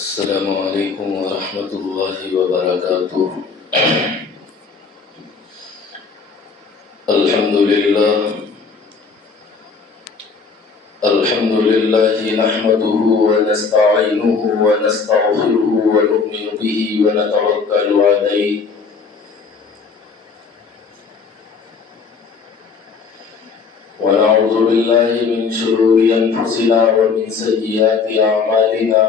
السلام علیکم ورحمۃ اللہ وبرکاتہ۔ الحمد للہ نحمده ونستعینه ونستغفره ونؤمن به ونتوکل علیہ ونعوذ باللہ من شرور انفسنا ومن سیئات اعمالنا،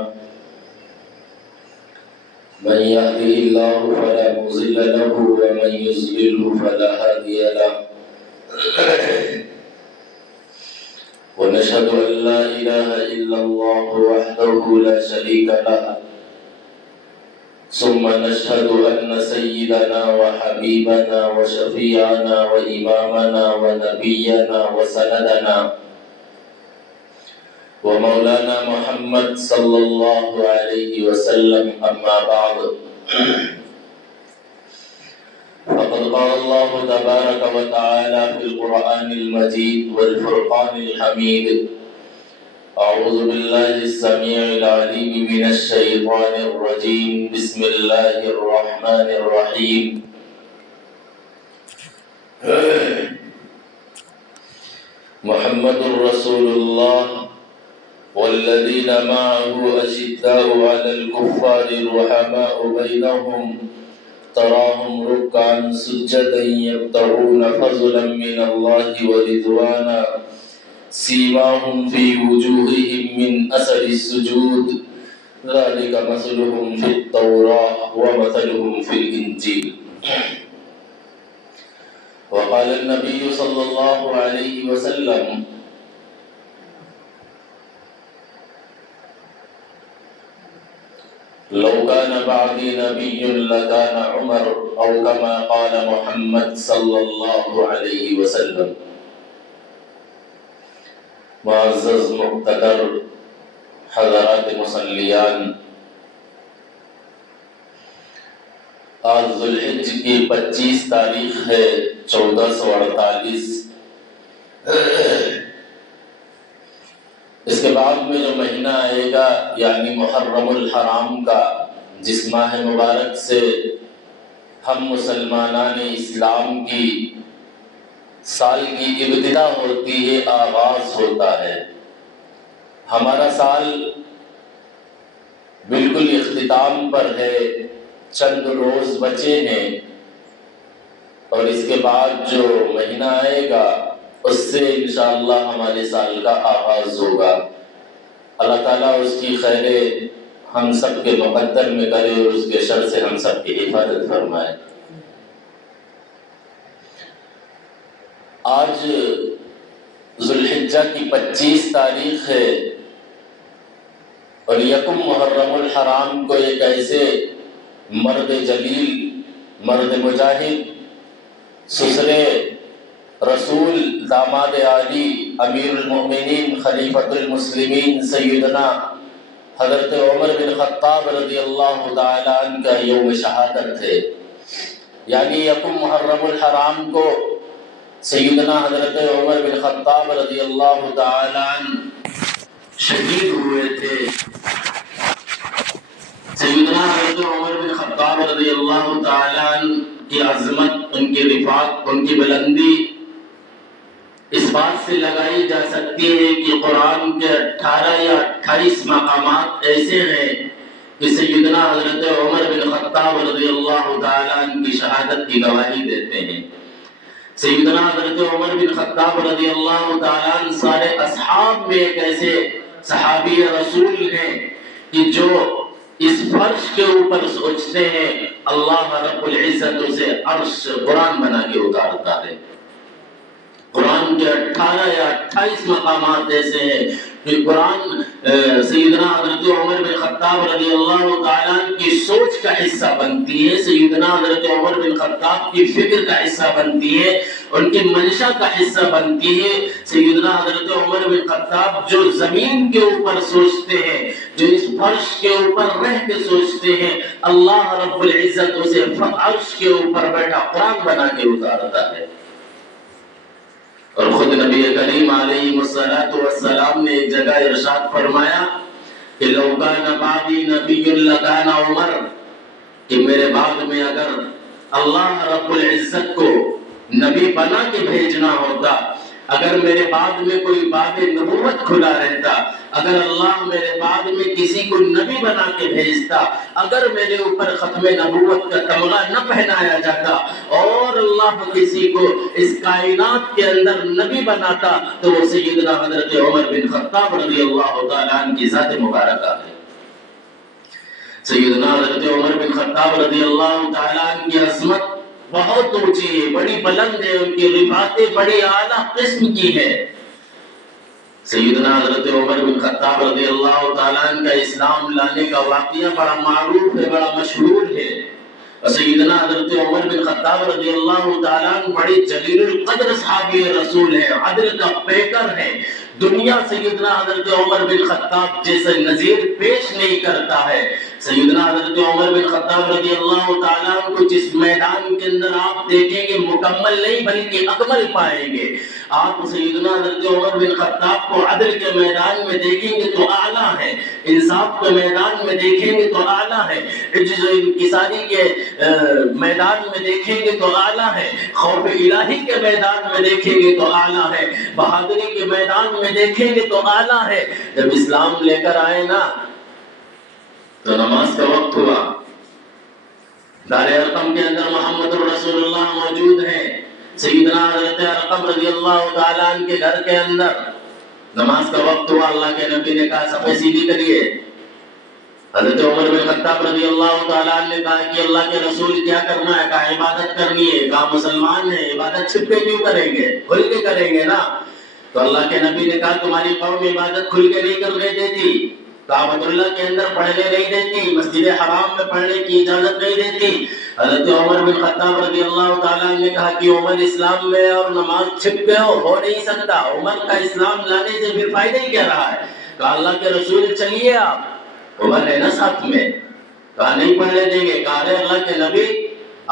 من يهده الله فلا مضل له ومن يضلل فلا هادي له، ونشهد أن لا إله إلا الله وحده لا شريك له، ثم نشهد أن سيدنا وحبيبنا وشفيعنا وإمامنا ونبينا وسندنا ومولانا محمد صلى الله عليه وسلم، أما بعد، فقد قال الله تبارك وتعالى في القرآن المجيد والفرقان الحميد: أعوذ بالله السميع العليم من الشيطان الرجيم، بسم الله الرحمن الرحيم. محمد رسول الله والذين معه أشداء على الكفار رحماء بينهم، تراهم ركعا سجدا يبتغون فضلا من الله ورضوانا، سيماهم في وجوههم من أثر السجود، ذلك مثلهم في التوراة ومثلهم في الإنجيل. وقال النبي صلى الله عليه وسلم: لو كان بعدي نبي لكان عمر، أو كما قال محمد صلى الله عليه وسلم. معزز مقتدر حضرات مصلیان، آج ذوالحج کی 25 تاریخ ہے 1448۔ اس کے بعد میں جو مہینہ آئے گا یعنی محرم الحرام کا، جس ماہ مبارک سے ہم مسلمانان اسلام کی سال کی ابتدا ہوتی ہے، آغاز ہوتا ہے۔ ہمارا سال بالکل اختتام پر ہے، چند روز بچے ہیں، اور اس کے بعد جو مہینہ آئے گا اس سے انشاءاللہ ہمارے سال کا آغاز ہوگا۔ اللہ تعالیٰ اس کی خیر ہم سب کے مقدر میں کرے اور اس کے شر سے ہم سب کی حفاظت فرمائے۔ آج ذوالحجہ کی 25 تاریخ ہے، اور یکم محرم الحرام کو ایک ایسے مرد جلیل، مرد مجاہد، سسرے رسول، داماد عالی، امیر المؤمنین، خلیفۃ المسلمین سیدنا حضرت عمر بن خطاب رضی اللہ تعالیٰ عنہ کا یوم شہادت ہے۔ یعنی یکم محرم الحرام کو سیدنا حضرت عمر بن خطاب رضی اللہ تعالیٰ عنہ شہید ہوئے تھے۔ سیدنا حضرت عمر بن خطاب رضی اللہ تعالیٰ عنہ کی عظمت، ان کی رفعت، ان کی بلندی اس بات سے لگائی جا سکتی ہے کہ قرآن کے 18 یا 28 مقامات ایسے ہیں کہ سیدنا حضرت عمر بن خطاب رضی اللہ تعالیٰ عنہ کی شہادت کی گواہی دیتے ہیں۔ سیدنا حضرت عمر بن خطاب رضی اللہ تعالیٰ عنہ سارے اصحاب میں ایک ایسے صحابی رسول ہیں کہ جو اس فرش کے اوپر سوچتے ہیں، اللہ رب العزت اسے عرش قرآن بنا کے اتارتا ہے۔ قرآن کے 18 یا 28 مقامات ایسے ہیں کہ قرآن سیدنا حضرت عمر بن خطاب رضی اللہ تعالیٰ عنہ کی سوچ کا حصہ بنتی ہے، سیدنا حضرت عمر بن خطاب کی فکر کا حصہ بنتی ہے، ان کی منشا کا حصہ بنتی ہے۔ سیدنا حضرت عمر بن خطاب جو زمین کے اوپر سوچتے ہیں، جو اس فرش کے اوپر رہ کے سوچتے ہیں، اللہ رب العزت اسے عرش کے اوپر بیٹھا قرآن بنا کے اتارتا ہے۔ اور خود نبی کریم علیہ الصلوۃ والسلام نے ایک جگہ ارشاد فرمایا کہ لو کان بعدی نبی لکان عمر، کہ میرے بعد میں اگر اللہ رب العزت کو نبی بنا کے بھیجنا ہوتا، اگر میرے بعد میں کوئی باب نبوت کھلا رہتا، اگر اللہ میرے بعد میں کسی کو نبی بنا کے بھیجتا، اگر میرے اوپر ختم نبوت کا تمغہ نہ پہنایا جاتا اور اللہ کسی کو اس کائنات کے اندر نبی بناتا، تو وہ سیدنا حضرت عمر بن خطاب رضی اللہ تعالیٰ عنہ کی ذات مبارکہ ہے۔ سیدنا حضرت عمر بن خطاب رضی اللہ تعالیٰ عنہ کی عظمت بہت اونچی ہے، بڑی بلند ہے، ان کی رفعتیں بڑی اعلیٰ قسم کی ہے۔ سیدنا حضرت عمر بن خطاب رضی اللہ تعالیٰ عنہ کا اسلام لانے کا واقعہ بڑا معروف ہے، بڑا مشہور ہے۔ اور سیدنا حضرت عمر بن خطاب رضی اللہ تعالیٰ عنہ بڑی جلیل القدر صحابی رسول ہے، عدل کا پیکر ہے۔ دنیا سیدنا حضرت عمر بن خطاب جیسے نظیر پیش نہیں کرتا ہے۔ سیدنا حضرت عمر بن خطاب رضی اللہ تعالیٰ عنہ کو جس میدان کے اندر آپ دیکھیں گے مکمل نہیں بلکہ اکمل پائیں گے۔ آپ سیدنا حضرت عمر بن خطاب کو عدل کے میدان میں دیکھیں گے تو اعلیٰ ہے، انصاف کے میدان میں دیکھیں گے تو اعلیٰ ہے، عجز و انکساری کے میدان میں دیکھیں گے تو اعلیٰ ہے، خوف الہی کے میدان میں دیکھیں گے تو اعلیٰ ہے، بہادری کے میدان میں دیکھیں گے تو اعلیٰ ہے۔ جب اسلام لے کر آئے نا تو نماز کا وقت ہوا، دار ارقم کے اندر محمد رسول اللہ موجود ہیں، سیدنا حضرت ارقم رضی اللہ تعالیٰ عنہ کے گھر کے اندر نماز کا وقت ہوا۔ اللہ کے نبی نے کہا صفیں سیدھی کریے۔ حضرت عمر بن خطاب رضی اللہ تعالیٰ عنہ نے کہا کہ اللہ کے رسول کیا کرنا ہے؟ کہا عبادت کرنی ہے۔ کہا مسلمان ہیں، عبادت چھپ کے کیوں کریں گے؟ کھل کے کریں گے نا۔ تو اللہ کے نبی نے کہا تمہاری قوم عبادت کھل کے نہیں کرنے دیتی، کعبۃ اللہ کے اندر پڑھنے نہیں دیتی، مسجد حرام میں پڑھنے کی اجازت نہیں دیتی۔ حضرت عمر بن خطاب رضی اللہ تعالیٰ نے کہا کہ عمر اسلام میں اور نماز چھپ کے ہو نہیں سکتا، عمر کا اسلام لانے سے پھر فائدہ ہی کیا رہا ہے؟ کہا اللہ کے رسول چلیے آپ، عمر ہے نا ساتھ میں، کہا نہیں پڑھنے دیں گے۔ کہا رہے اللہ کے نبی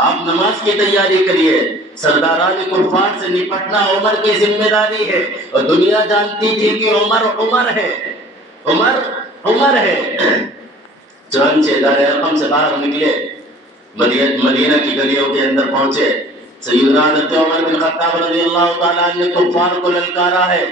آپ نماز کی تیاری کریے، سرداران کفار سے نپٹنا عمر کی ذمہ داری ہے، اور دنیا جانتی تھی کہ عمر ہے، عمر ہے۔ چنانچہ دار ارقم سے باہر نکلے، مدینہ کی گلیوں کے اندر پہنچے، سیدنا حضرت عمر بن خطاب رضی اللہ تعالیٰ عنہ نے کفار کو للکارا ہے،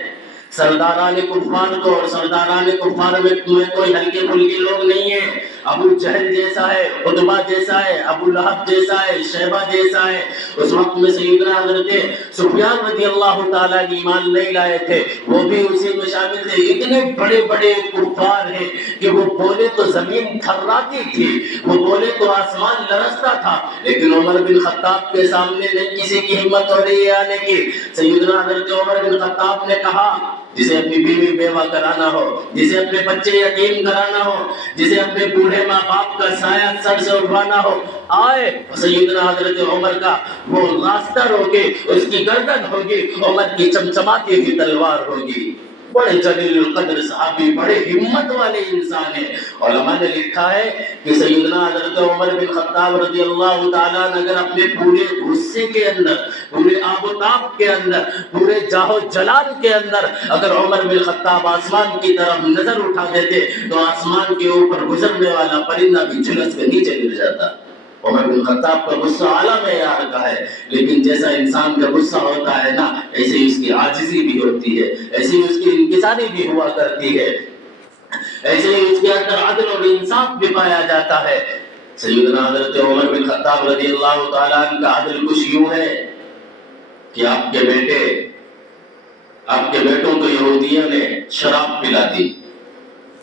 سرداران کفار کو، اور سرداران کفار میں کوئی ہلکے پھلکے لوگ نہیں ہیں۔ ابو جہل جیسا ہے، عتبہ جیسا ہے، ابو لہب جیسا ہے، شیبہ جیسا ہے۔ اس وقت میں سیدنا حضرت سفیان رضی اللہ تعالیٰ ایمان نہیں لائے تھے، وہ بھی اسی میں شامل تھے۔ اتنے بڑے بڑے کفار ہیں کہ وہ بولے تو زمین تھراتی تھی، وہ بولے تو آسمان لرزتا تھا، لیکن عمر بن خطاب کے سامنے نہیں کسی کی ہمت ہو رہی ہے آنے کی۔ سیدنا حضرت عمر بن خطاب نے کہا جسے اپنی بیوی بیوہ کرانا ہو، جسے اپنے بچے یتیم کرانا ہو، جسے اپنے بوڑھے ماں باپ کا سایہ سر سے اٹھوانا ہو، آئے۔ سیدنا حضرت عمر کا وہ راستہ ہوگی، اس کی گردن ہوگی، عمر کی چمچماتی ہوئی تلوار ہوگی۔ بڑے جلیل القدر صحابی، بڑے ہمت والے انسان ہیں۔ علماء نے لکھا ہے کہ سیدنا حضرت عمر بن خطاب رضی اللہ تعالیٰ نے اگر اپنے پورے غصے کے اندر، پورے آب و تاب کے اندر، پورے جاہ و جلال کے اندر اگر عمر بن خطاب آسمان کی طرف نظر اٹھا دیتے تو آسمان کے اوپر گزرنے والا پرندہ بھی جھلس کے نیچے گر جاتا۔ عمر بن خطاب کا غصہ اعلیٰ معیار کا ہے، لیکن جیسا انسان کا غصہ ہوتا ہے نا، ایسے اس کی عاجزی بھی ہوتی ہے، ایسے اس کی انکساری بھی ہوا کرتی ہے، ایسے ہی اس کے اندر عدل اور انصاف بھی پایا جاتا ہے۔ سیدنا حضرت عمر بن خطاب رضی اللہ تعالیٰ عنہ کا عدل کچھ یوں ہے کہ آپ کے بیٹوں کو یہودیوں نے شراب پلا دی،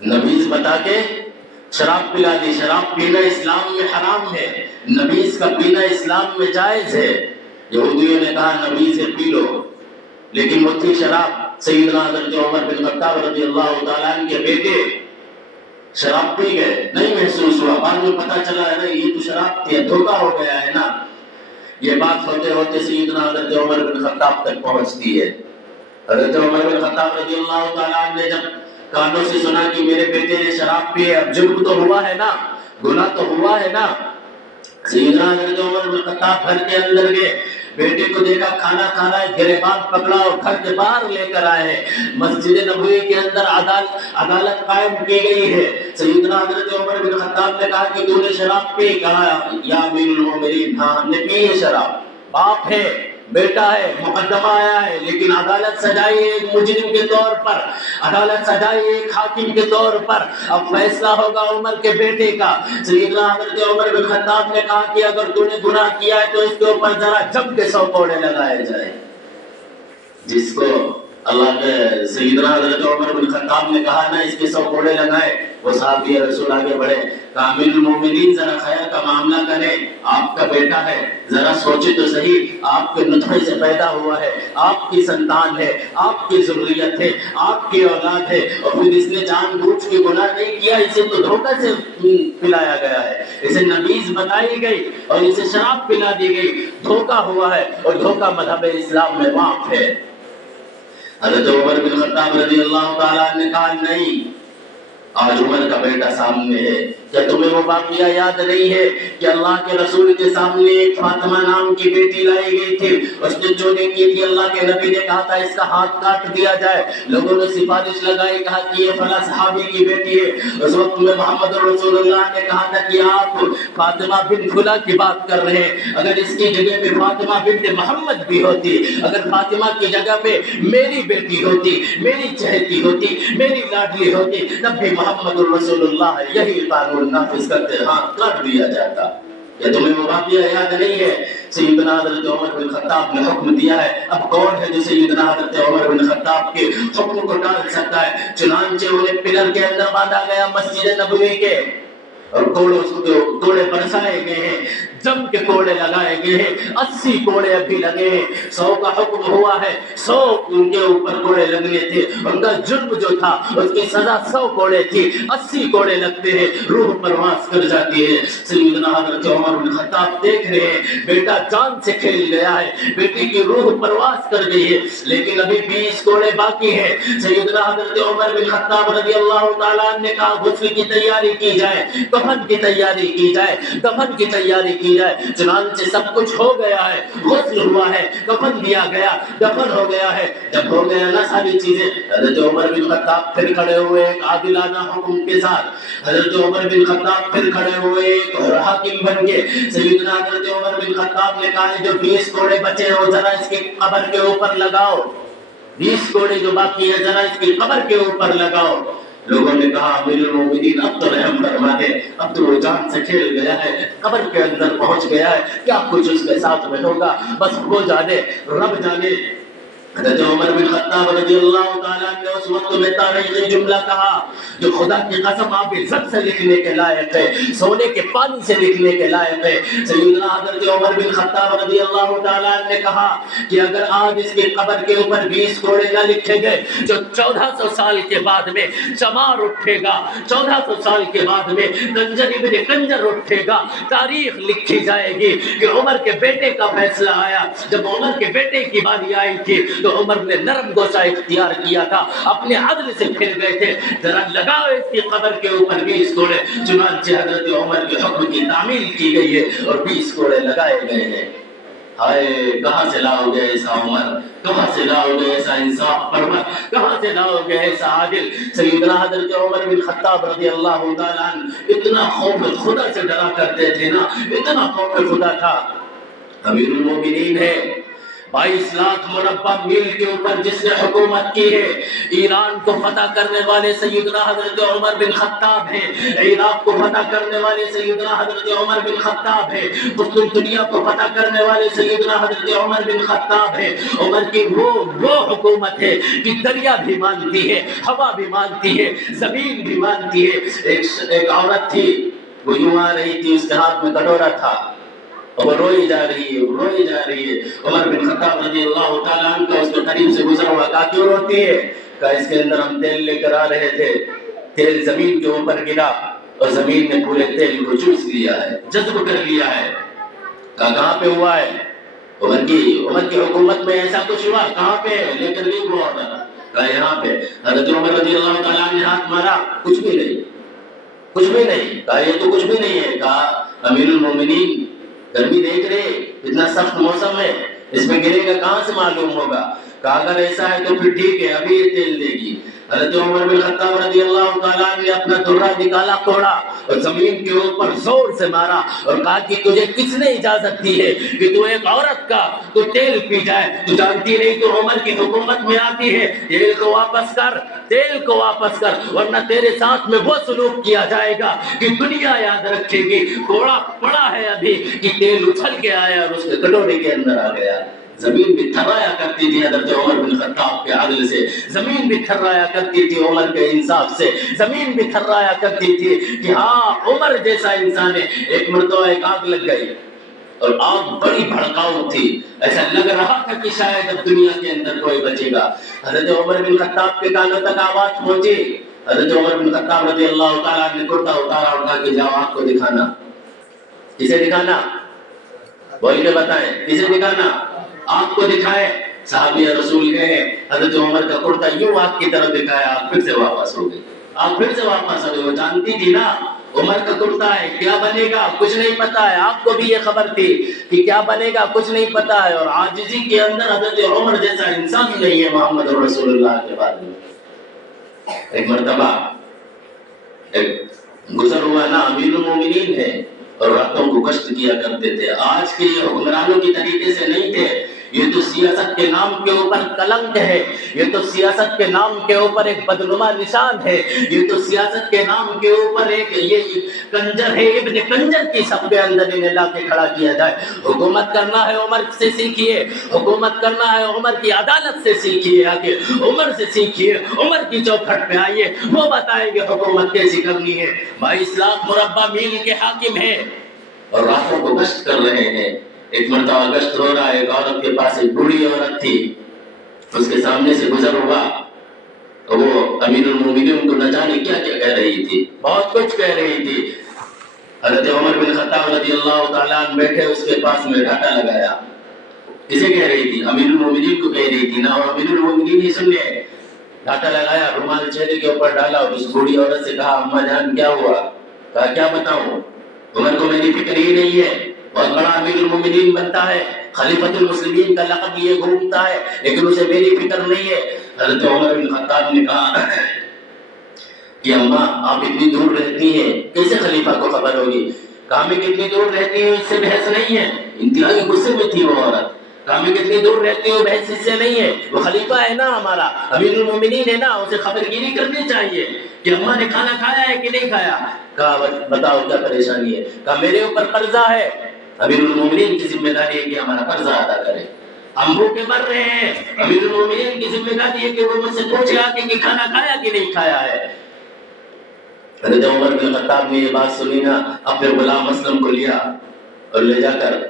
نبیذ بتا کے شراب پلا دی۔ شراب پینا اسلام میں حرام ہے، نبیذ کا پینا اسلام میں جائز ہے۔ یہودیوں نے کہا نبیذ پی لو، لیکن وہ تھی شراب۔ سیدنا حضرت عمر بن خطاب رضی اللہ تعالیٰ عنہ کے بیٹے شراب پی گئے، نہیں محسوس ہوا، بعد میں پتا چلا ہے یہ تو شراب تھی، دھوکہ ہو گیا ہے نا۔ یہ بات ہوتے ہوتے سیدنا حضرت عمر بن خطاب تک پہنچتی ہے۔ حضرت عمر بن خطاب رضی اللہ تعالیٰ عنہ نے جب کانوں سے سنا کہ میرے بیٹے نے شراب پی ہے، اب جرم تو ہوا ہے نا، گناہ تو ہوا ہے نا۔ سیدنا حضرت عمر بن خطاب گھر کے اندر گئے، بیٹے کو دیکھا کھانا کھا رہا ہے، گریبان پکڑا اور گھر کے باہر لے کر آئے ہیں۔ مسجد نبوی کے اندر عدالت قائم کی گئی ہے۔ سیدنا حضرت عمر بن خطاب نے کہا کہ تو نے شراب پی؟ کہا یا امیر المومنین ہاں ہم نے پی ہے شراب۔ باپ ہے، بیٹا ہے، مقدمہ آیا ہے، لیکن عدالت سجائی ہے ایک مجرم کے طور پر، عدالت سجائی ہے ایک حاکم کے طور پر۔ اب فیصلہ ہوگا عمر کے بیٹے کا۔ سیدنا حضرت عمر بن خطاب نے کہا کہ اگر تو نے گناہ کیا ہے تو اس کے اوپر ذرا جم کے 100 کوڑے لگائے جائے۔ جس کو اللہ کے سیدنا حضرت عمر بن خطاب نے کہا نا اس کے 100 کوڑے لگائے، وہ صحابی رسول آگے بڑھے، کامل المومنین ذرا خیر کا معاملہ کریں، آپ کا بیٹا ہے، ذرا سوچے تو صحیح، آپ کے نطفے سے پیدا ہوا ہے، آپ کی سنتان ہے، آپ کی ذریت ہے، آپ کی اولاد ہے، اور پھر اس نے جان بوجھ کے گناہ نہیں کیا، اسے تو دھوکہ سے پلایا گیا ہے، اسے نبیذ بتائی گئی اور اسے شراب پلا دی گئی، دھوکہ ہوا ہے، اور دھوکہ مذہب اسلام میں معاف ہے۔ حضرت عمر بن خطاب رضی اللہ تعالیٰ نے کہا نہیں، آج عمر کا بیٹا سامنے ہے، کیا تمہیں وہ واقعہ یاد نہیں ہے کہ اللہ کے رسول کے سامنے ایک فاطمہ نام کی بیٹی لائی گئی تھی، اس نے چوری کی تھی، اللہ کے نبی نے کہا تھا اس کا ہاتھ کاٹ دیا جائے، لوگوں نے سفارش لگائی، کہا کہ یہ فلاں صحابی کی بیٹی ہے، اس وقت میں محمد رسول اللہ نے کہا تھا کہ آپ فاطمہ بن فلاں کی بات کر رہے ہیں، اگر اس کی جگہ پہ فاطمہ بنت محمد بھی ہوتی، اگر فاطمہ کی جگہ پہ میری بیٹی ہوتی، میری چہتی ہوتی، میری لاڈلی ہوتی، تب بھی محمد رسول اللہ یہی قانون نافذ کرتے، ہاتھ کاٹ دیا جاتا۔ کیا تمہیں وہ واقعہ یاد نہیں ہے؟ سیدنا حضرت عمر بن خطاب نے حکم دیا ہے، اب کون ہے جو سیدنا حضرت عمر بن خطاب کے حکم کو ٹال سکتا ہے؟ چنانچہ انہیں پلر کے اندر باندھا گیا مسجد نبوی کے، اور کوڑے برسائے گئے ہیں، جم کے کوڑے لگائے گئے ہیں، 80 کوڑے ابھی لگے ہیں، 100 کا حکم ہوا ہے، 100 ان کے اوپر کوڑے لگنے تھے، ان کا جرم جو تھا اس کی سزا 100 کوڑے تھی، 80 کوڑے لگتے ہیں، روح پرواز کر جاتی ہے۔ سیدنا حضرت عمر بن خطاب دیکھ رہے ہیں بیٹا جان سے کھیل گیا ہے، بیٹی کی روح پرواز کر گئی ہے، لیکن ابھی 20 کوڑے باقی ہیں۔ سیدنا حضرت عمر بن خطاب رضی اللہ تعالیٰ نے کہا غسل کی تیاری کی جائے، کفن کی تیاری کی جائے، دفن کی تیاری کی جائے۔ چنانچہ سب کچھ ہو گیا ہے، غسل ہوا ہے، کفن دیا گیا، دفن ہو گیا ہے۔ جب ہو گیا نا ساری چیزیں، حضرت عمر بن خطاب پھر کھڑے ہوئے ایک عادلانہ حکم کے ساتھ، حضرت عمر بن خطاب پھر کھڑے ہوئے ایک حاکم بن کے۔ سیدنا حضرت عمر بن خطاب نے کہا جو 20 کوڑے بچے ہو ذرا اس کی قبر کے اوپر لگاؤ، 20 کوڑے جو باقی ہے ذرا اس کی قبر کے اوپر لگاؤ۔ لوگوں نے کہا امیر المومنین اب تو رحم فرما دے، اب تو وہ جان سے کھیل گیا ہے، قبر کے اندر پہنچ گیا ہے، کیا کچھ اس کے ساتھ میں ہوگا بس وہ جانے، رب جانے۔ حضرت عمر بن خطاب رضی اللہ تعالیٰ نے اس وقت میں تاریخی جملہ کہا جو خدا کی قسم آپ عزت سے لکھنے کے لائق ہے، سونے کے پانی سے لکھنے کے لائق ہے۔ سیدنا حضرت عمر بن خطاب رضی اللہ تعالیٰ نے کہا کہ اگر آج اس کی قبر کے اوپر 20 کوڑے نہ لکھے گئے جو 1400 سال کے بعد میں چمار اٹھے گا، 1400 سال کے بعد میں کنجر ابن کنجر اٹھے گا، تاریخ لکھی جائے گی کہ عمر کے بیٹے کا فیصلہ آیا۔ جب عمر کے بیٹے کی باری آئی تھی تو عمر نے نرم گوشہ اختیار کیا تھا، اپنے عدل سے پھر گئے تھے، ذرا لگاؤ اس کی قبر کے اوپر 20 کوڑے۔ چنانچہ حضرت عمر کے حکم کی تعمیل کی گئی ہے اور 20 کوڑے لگائے گئے ہیں۔ ہائے کہاں سے لاؤ گے ایسا عمر، کہاں سے لاؤ گے ایسا انصاف پرور، کہاں سے لاؤ گے ایسا عادل۔ سیدنا حضرت عمر بن خطاب رضی اللہ تعالیٰ عنہ اتنا خوف خدا سے ڈرا کرتے تھے نا، اتنا خوف خدا تھا۔ امیر المومنین ہے، 22 لاکھ مربع میل کے اوپر جس نے حکومت کی ہے، ایران کو فتح کرنے والے سیدنا حضرت عمر بن خطاب ہیں، عراق کو فتح کرنے والے سیدنا حضرت عمر بن خطاب ہیں، دنیا کو فتح کرنے والے سیدنا حضرت عمر بن خطاب ہیں۔ عمر کی وہ حکومت ہے کہ دریا بھی مانتی ہے، ہوا بھی مانتی ہے، زمین بھی مانتی ہے۔ ایک عورت تھی، وہ یوں آ رہی تھی، اس کے ہاتھ میں کٹورا تھا، اور وہ روئی جا رہی ہے، روئی جا رہی ہے۔ عمر بن خطاب رضی اللہ تعالیٰ عنہ کا اس کے قریب سے گزر ہوا، کہا کیوں روتی ہے؟ کہا اس کے اندر ہم تیل لے کر آ رہے تھے، تیل زمین کے اوپر گرا اور زمین نے پورے تیل کو چوس لیا ہے، جذب کر لیا ہے۔ کہا کہاں پہ ہوا ہے؟ عمر کی حکومت میں ایسا کچھ ہوا؟ کہاں پہ ہے؟ لے کر نہیں ہوا ہوتا۔ کہا یہاں پہ۔ حضرت عمر رضی اللہ تعالیٰ نے ہاتھ مارا، کچھ بھی نہیں، کچھ بھی نہیں۔ کہا یہ تو کچھ بھی نہیں ہے۔ کہا امیر المومنین گرمی دیکھ رہے، اتنا سخت موسم ہے، اس میں گرے گا کہاں سے معلوم ہوگا؟ کہا اگر ایسا ہے تو پھر ٹھیک ہے، ابھی یہ تیل دے گی۔ حضرت عمر بن خطاب رضی اللہ تعالیٰ نے اپنا درہ نکالا، توڑا اور زمین کے اوپر زور سے مارا اور کہا کہ تجھے کس نے اجازت دی ہے کہ تو ایک عورت کا تو تیل پی جائے؟ تو جانتی نہیں تو عمر کی حکومت میں آتی ہے، تیل کو واپس کر، تیل کو واپس کر، ورنہ تیرے ساتھ میں وہ سلوک کیا جائے گا کہ دنیا یاد رکھے گی گھوڑا پڑا ہے ابھی کہ تیل اچھل کے آیا اور اس کے کٹورے کے اندر آ گیا۔ زمین بھی تھرایا کرتی تھی حضرت عمر بن خطاب کے عدل سے، زمین بھی تھرایا کرتی تھی عمر کے انصاف سے، زمین بھی تھرایا کرتی تھی کہ ہاں عمر جیسا انسان ہے۔ ایک مرتبہ ایک آگ لگ گئی اور آگ بڑی بھڑکاؤ تھی، ایسا لگ رہا تھا کہ شاید اب دنیا کے اندر کوئی بچے گا۔ حضرت عمر بن خطاب کے کانوں تک آواز پہنچی، حضرت عمر بن خطاب رضی اللہ تعالیٰ نے کرتا اتارا اور کہا کہ جاؤ آگ کو دکھانا۔ کسے دکھانا؟ بول کے بتائیں، کسے دکھانا؟ آگ کو دکھائے۔ صحابی رسول گئے، حضرت عمر کا کرتا یوں آگ کی طرف دکھایا، آگ پھر سے واپس ہو گئی، آگ پھر سے واپس ہو گئی۔ وہ جانتی تھی نا عمر کا کرتا ہے، کیا بنے گا کچھ نہیں پتا ہے، آپ کو بھی یہ خبر تھی کہ کیا بنے گا کچھ نہیں پتا ہے، اور عاجزی کے اندر حضرت عمر جیسا انسان نہیں ہے محمد رسول اللہ کے بعد میں۔ ایک مرتبہ ایک گزر ہوا نا، امیر المومنین ہے اور راتوں کو گشت کیا کرتے تھے، آج کے حکمرانوں کی طریقے سے نہیں تھے۔ یہ تو سیاست کے نام کے اوپر کلنک ہے، یہ تو سیاست کے نام کے اوپر ایک بدنما نشان ہے، یہ تو سیاست کے نام کے اوپر ایک یہ کنجر ہے، ابن کنجر کی صف کے اندر انہیں لا کے کھڑا کیا جائے۔ حکومت کرنا ہے عمر سے سیکھیے، حکومت کرنا ہے عمر کی عدالت سے سیکھیے، آگے عمر سے سیکھیے، عمر کی چوکھٹ پہ آئیے، وہ بتائیں گے حکومت کیسی کرنی ہے۔ 22 لاکھ مربع میل کے حاکم ہیں اور راتوں کو گشت کر رہے ہیں۔ ایک مرتبہ گشت ہو رہا ہے، ایک عورت کے پاس ایک بوڑھی عورت تھی، اس کے سامنے سے گزر ہوا، وہ امیر المومنین کو نہ جانے کیا کیا کہہ رہی تھی، بہت کچھ کہہ رہی تھی۔ حضرت عمر بن خطاب رضی اللہ تعالیٰ عنہ بیٹھے، اس کے پاس میں ڈانٹا لگایا۔ کسے کہہ رہی تھی؟ امیر المومنین کو کہہ رہی تھی نا، اور امیر المومنین ہی سن لے۔ ڈانٹا لگایا، رومال چہرے کے اوپر ڈالا اور اس بوڑھی عورت سے کہا اماں جان کیا ہوا؟ کہا کیا بتاؤں، عمر کو میری فکر ہی نہیں ہے، بہت بڑا امیر المومنین بنتا ہے، خلیفۃ المسلمین کا لقب یہ گھومتا ہے، لیکن اسے میری فکر نہیں ہے۔ حضرت عمر بن خطاب نے کہا کہ اماں آپ اتنی دور رہتی ہیں، کیسے خلیفہ کو خبر ہوگی؟ کہا میں کتنی دور رہتی ہوں اس سے بحث نہیں ہے۔ انتہائی غصے میں تھی وہ عورت۔ کہا میں کتنی دور رہتی ہوں بحث اس سے نہیں ہے، وہ خلیفہ ہے نا ہمارا، امیر المومنین ہے نا، اسے خبر گیری کرنی چاہیے کہ اماں نے کھانا کھایا ہے کہ نہیں کھایا۔ کہا بتاؤ کیا پریشانی ہے؟ کہا میرے اوپر قرضہ ہے، امیر المومنین کی ذمہ داری ہے کہ ہمارا قرضہ ادا کرے، ہم بھوکے مر رہے ہیں، امیر المومنین کی ذمہ داری ہے کہ وہ مجھ سے پوچھے آ کے کہ کھانا کھایا کہ نہیں کھایا ہے۔ حضرت عمر بن خطاب نے یہ بات سنی نا، اپنے غلام اسلم کو لیا اور لے جا کر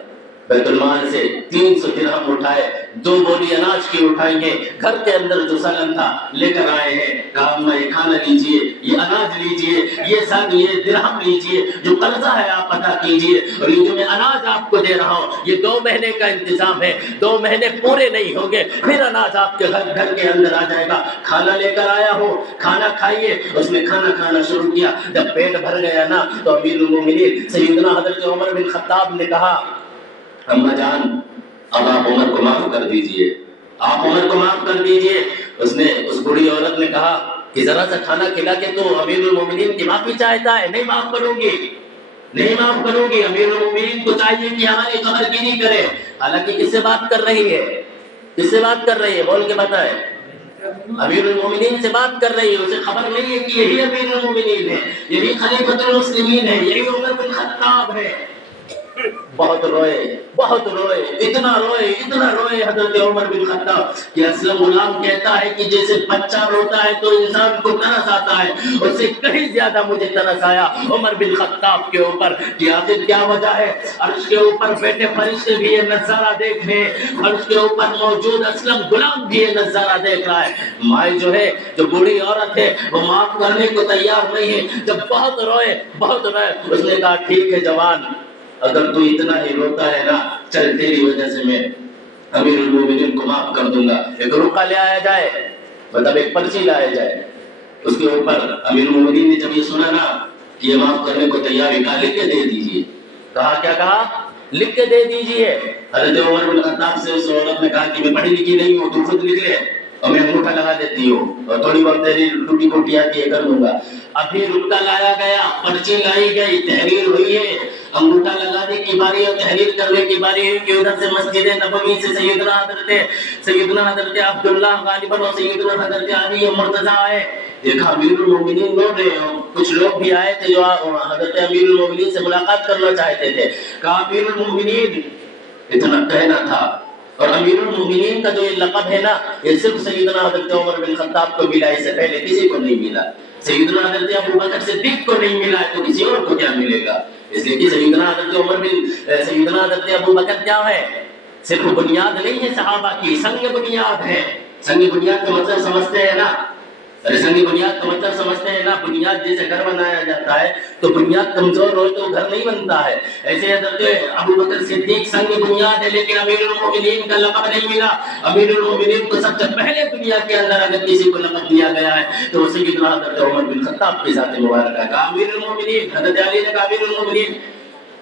بیت المال سے 300 درہم اٹھائے، 2 بوری اناج کی اٹھائیں گے، گھر کے اندر جو سالن تھا لے کر آئے ہیں۔ کہا اماں یہ کھانا لیجئے، یہ اناج لیجئے، یہ درہم لیجئے، جو قرضہ ہے آپ ادا کیجئے، اور یہ جو میں اناج آپ کو دے رہا ہوں یہ 2 مہینے کا انتظام ہے، 2 مہینے پورے نہیں ہوں گے پھر اناج آپ کے گھر کے اندر آ جائے گا۔ کھانا لے کر آیا ہوں، کھانا کھائیے۔ اس نے کھانا کھانا شروع کیا، جب پیٹ بھر گیا نا تو امیر المومنین سیدنا حضرت عمر بن خطاب نے کہا اماں جان اب آپ عمر کو معاف کر دیجئے، آپ عمر کو معاف کر دیجئے۔ اس بڑی عورت نے کہا کہ ذرا سا کھانا کھلا کے تو امیر المومنین کی معافی چاہتا ہے، نہیں معاف کروں گی، نہیں معاف کروں گی۔ امیر المومنین کو چاہیے کہ ہماری خبر گیری کرے۔ حالانکہ کس سے بات کر رہی ہے؟ کس سے بات کر رہی ہے؟ بول کے بتائیں۔ امیر المومنین سے بات کر رہی ہے، اسے خبر نہیں ہے کہ یہی امیر المومنین ہے، یہی خلیفۃ المسلمین ہے، یہی عمر بن خطاب ہے۔ بہت روئے، بہت روئے، اتنا روئے حضرت عمر بن خطاب کہ اسلم غلام کہتا ہے کہ جیسے بچہ روتا ہے تو انسان کو ترس آتا ہے، اس سے کہیں زیادہ مجھے ترس آیا عمر بن خطاب کے اوپر کہ آخر کیا وجہ ہے۔ عرش کے اوپر بیٹھے فرشتے بھی یہ نظارہ دیکھ رہے ہیں، عرش کے اوپر موجود اسلم غلام بھی یہ نظارہ دیکھ رہا ہے۔ مائیں جو ہے، جو بوڑھی عورت ہے، وہ معاف کرنے کو تیار نہیں ہے۔ جب بہت روئے، اس نے کہا ٹھیک ہے جوان، اگر تو اتنا ہی روتا ہے نا، چل تیری وجہ سے میں امیر المومنین کو معاف کر دوں گا۔ ایک رقعہ لے آیا جائے، مطلب ایک پرچی لایا جائے، اس کے اوپر امیر المومنین نے جب یہ سنا نا کہ یہ معاف کرنے کو تیار ہے، کہا لکھ کے دے دیجئے۔ کہا کیا کہا؟ لکھ کے دے دیجئے۔ حضرت عمر بن خطاب سے اس عورت نے کہا کہ میں پڑھی لکھی نہیں ہوں، تو خود لکھ لے اور میں انگوٹھا لگا دیتی ہوں اور تھوڑی بہت تیری ٹوٹی پوٹی آتی ہے کر دوں گا۔ ابھی رکا لایا گیا، پرچی لائی گئی، تحریر ہوئی ہے، انگوٹھا لگانے کی باری اور تحریر کرنے کی باری ہوئی کہ ادھر سے مسجد نبوی سے سیدنا حضرت عبداللہ غالباً اور سیدنا حضرت علی مرتضیٰ آئے۔ دیکھا امیر المومنین لوگ ہیں، کچھ لوگ بھی آئے تھے جو حضرت امیر المومنین سے ملاقات کرنا چاہتے تھے۔ کہا امیر المومنین، اتنا کہنا تھا، اور امیر المومنین کا جو یہ لقب ہے نا، یہ صرف سیدنا حضرت عمر بن خطاب کو ملا، اس سے پہلے کسی کو نہیں ملا۔ سیدنا حضرت ابو بکر صدیق کو نہیں ملا تو کسی اور کو کیا ملے گا؟ اس لیے کہ سیدنا حضرت ابو بکر کیا ہے؟ صرف بنیاد نہیں ہے صحابہ کی، سنگ بنیاد ہے۔ سنگ بنیاد کا مطلب سمجھتے ہیں نا؟ سنگ بنیاد کا مطلب سمجھتے ہیں نا؟ بنیاد جیسے گھر بنایا جاتا ہے تو بنیاد کمزور ہو تو گھر نہیں بنتا ہے، ایسے حضرت ابو بکر صدیق سنگ بنیاد ہے، لیکن امیر المومنین کا لقب نہیں ملا۔ امیر المومنین کو سب سے پہلے دنیا کے اندر اگر کسی کو لقب دیا گیا ہے تو وہ سیدنا حضرت عمر بن خطاب کی ذات مبارکہ کا امیر المومنین۔ حضرت علی نے کہا امیر المومنین۔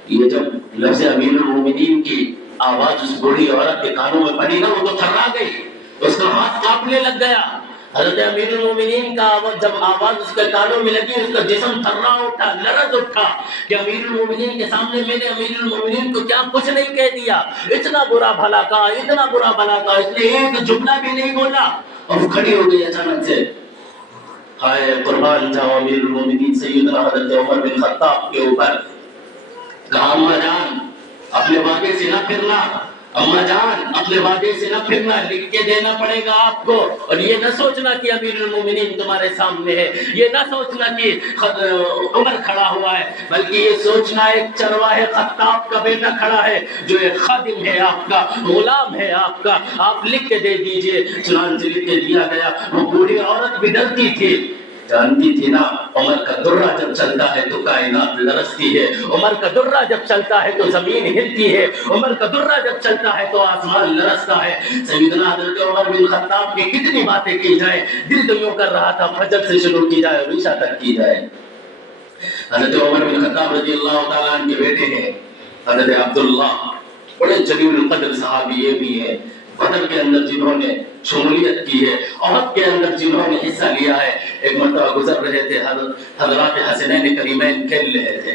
یہ جب لفظ امیر المومنین کی آواز اس بوڑھی عورت کے کانوں میں پڑی نا، وہ تو تھرا گئی، اس کا ہاتھ کانپنے لگ گیا۔ حضرت امیر المومنین کا جب آواز اس کے کانوں میں لگی، اس کا جسم تھرا اٹھا، لرز اٹھا کہ امیر المومنین کے سامنے میں نے امیر المومنین کو کیا کچھ نہیں کہہ دیا، اتنا برا بھلا کہا، اتنا برا بھلا کہا، اس نے ایک جملہ بھی نہیں بولا اور کھڑی ہو گئی اچانک سے۔ ہائے قربان جاؤں امیر المومنین سیدنا حضرت عمر بن خطاب کے اوپر۔ کہا اماں جان اپنے وعدے سے نہ پھرنا، اماں جان اپنے وعدے سے نہ پھرنا، لکھ کے دینا پڑے گا آپ کو، اور یہ نہ سوچنا کہ امیر المومنین تمہارے سامنے ہے، یہ نہ سوچنا کہ عمر کھڑا ہوا ہے، بلکہ یہ سوچنا ایک چرواہے خطاب کا بیٹا کھڑا ہے جو ایک خادم ہے آپ کا، غلام ہے آپ کا، آپ لکھ کے دے دیجئے۔ چنانچہ لکھ کے دیا گیا۔ وہ بوڑھی عورت بھی ڈرتی تھی، جانتی تھی نا عمر کا درہ جب چلتا ہے تو کائنات لرزتی ہے، عمر کا درہ جب چلتا ہے تو زمین ہلتی ہے، عمر کا درہ جب چلتا ہے تو آسمان لرزتا ہے۔ سیدنا حضرت عمر بن خطاب کی کتنی باتیں کی جائیں، دل تو یوں کر رہا تھا فجر سے شروع کی جائے اور عشاء تک کی جائے۔ حضرت عمر بن خطاب رضی اللہ تعالیٰ عنہ کے بیٹے ہیں حضرت عبداللہ، بڑے جلیل القدر صحابی یہ بھی ہیں، بدر کے اندر جنہوں نے شمولیت کی ہے، احد کے اندر جنہوں نے حصہ لیا ہے۔ ایک مرتبہ گزر رہے تھے، حضرات حسنین کریمین کھیل رہے تھے۔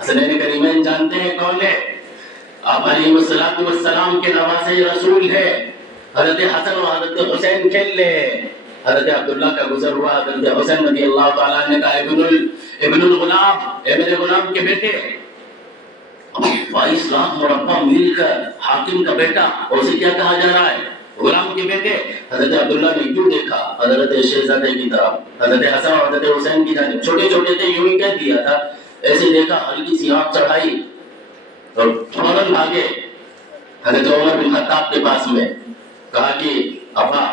حسنین کریمین جانتے ہیں کون ہے؟ آپ علیہ السلام کے نواسے رسول ہے، حضرت حسن و حضرت حسین کھیل رہے ہیں۔ حضرت عبداللہ کا گزر ہوا، حضرت حسین رضی اللہ تعالیٰ نے کہا ابن الغلام، اے میرے غلام کے بیٹے، 22 لاکھ مربع میل کا حاکم کا بیٹا، اور اسے کیا کہا جا رہا ہے؟ غلام کے بیٹے۔ حضرت عبداللہ نے کیوں دیکھا حضرت شہزادے کی طرف، حضرت حسن اور حضرت حسین کی جانب، چھوٹے چھوٹے تھے یوں ہی کہہ دیا تھا، ایسے دیکھا، ہلکی سی آنکھ چڑھائی اور فوراً بھاگے حضرت عمر بن خطاب کے پاس میں، کہا کہ ابا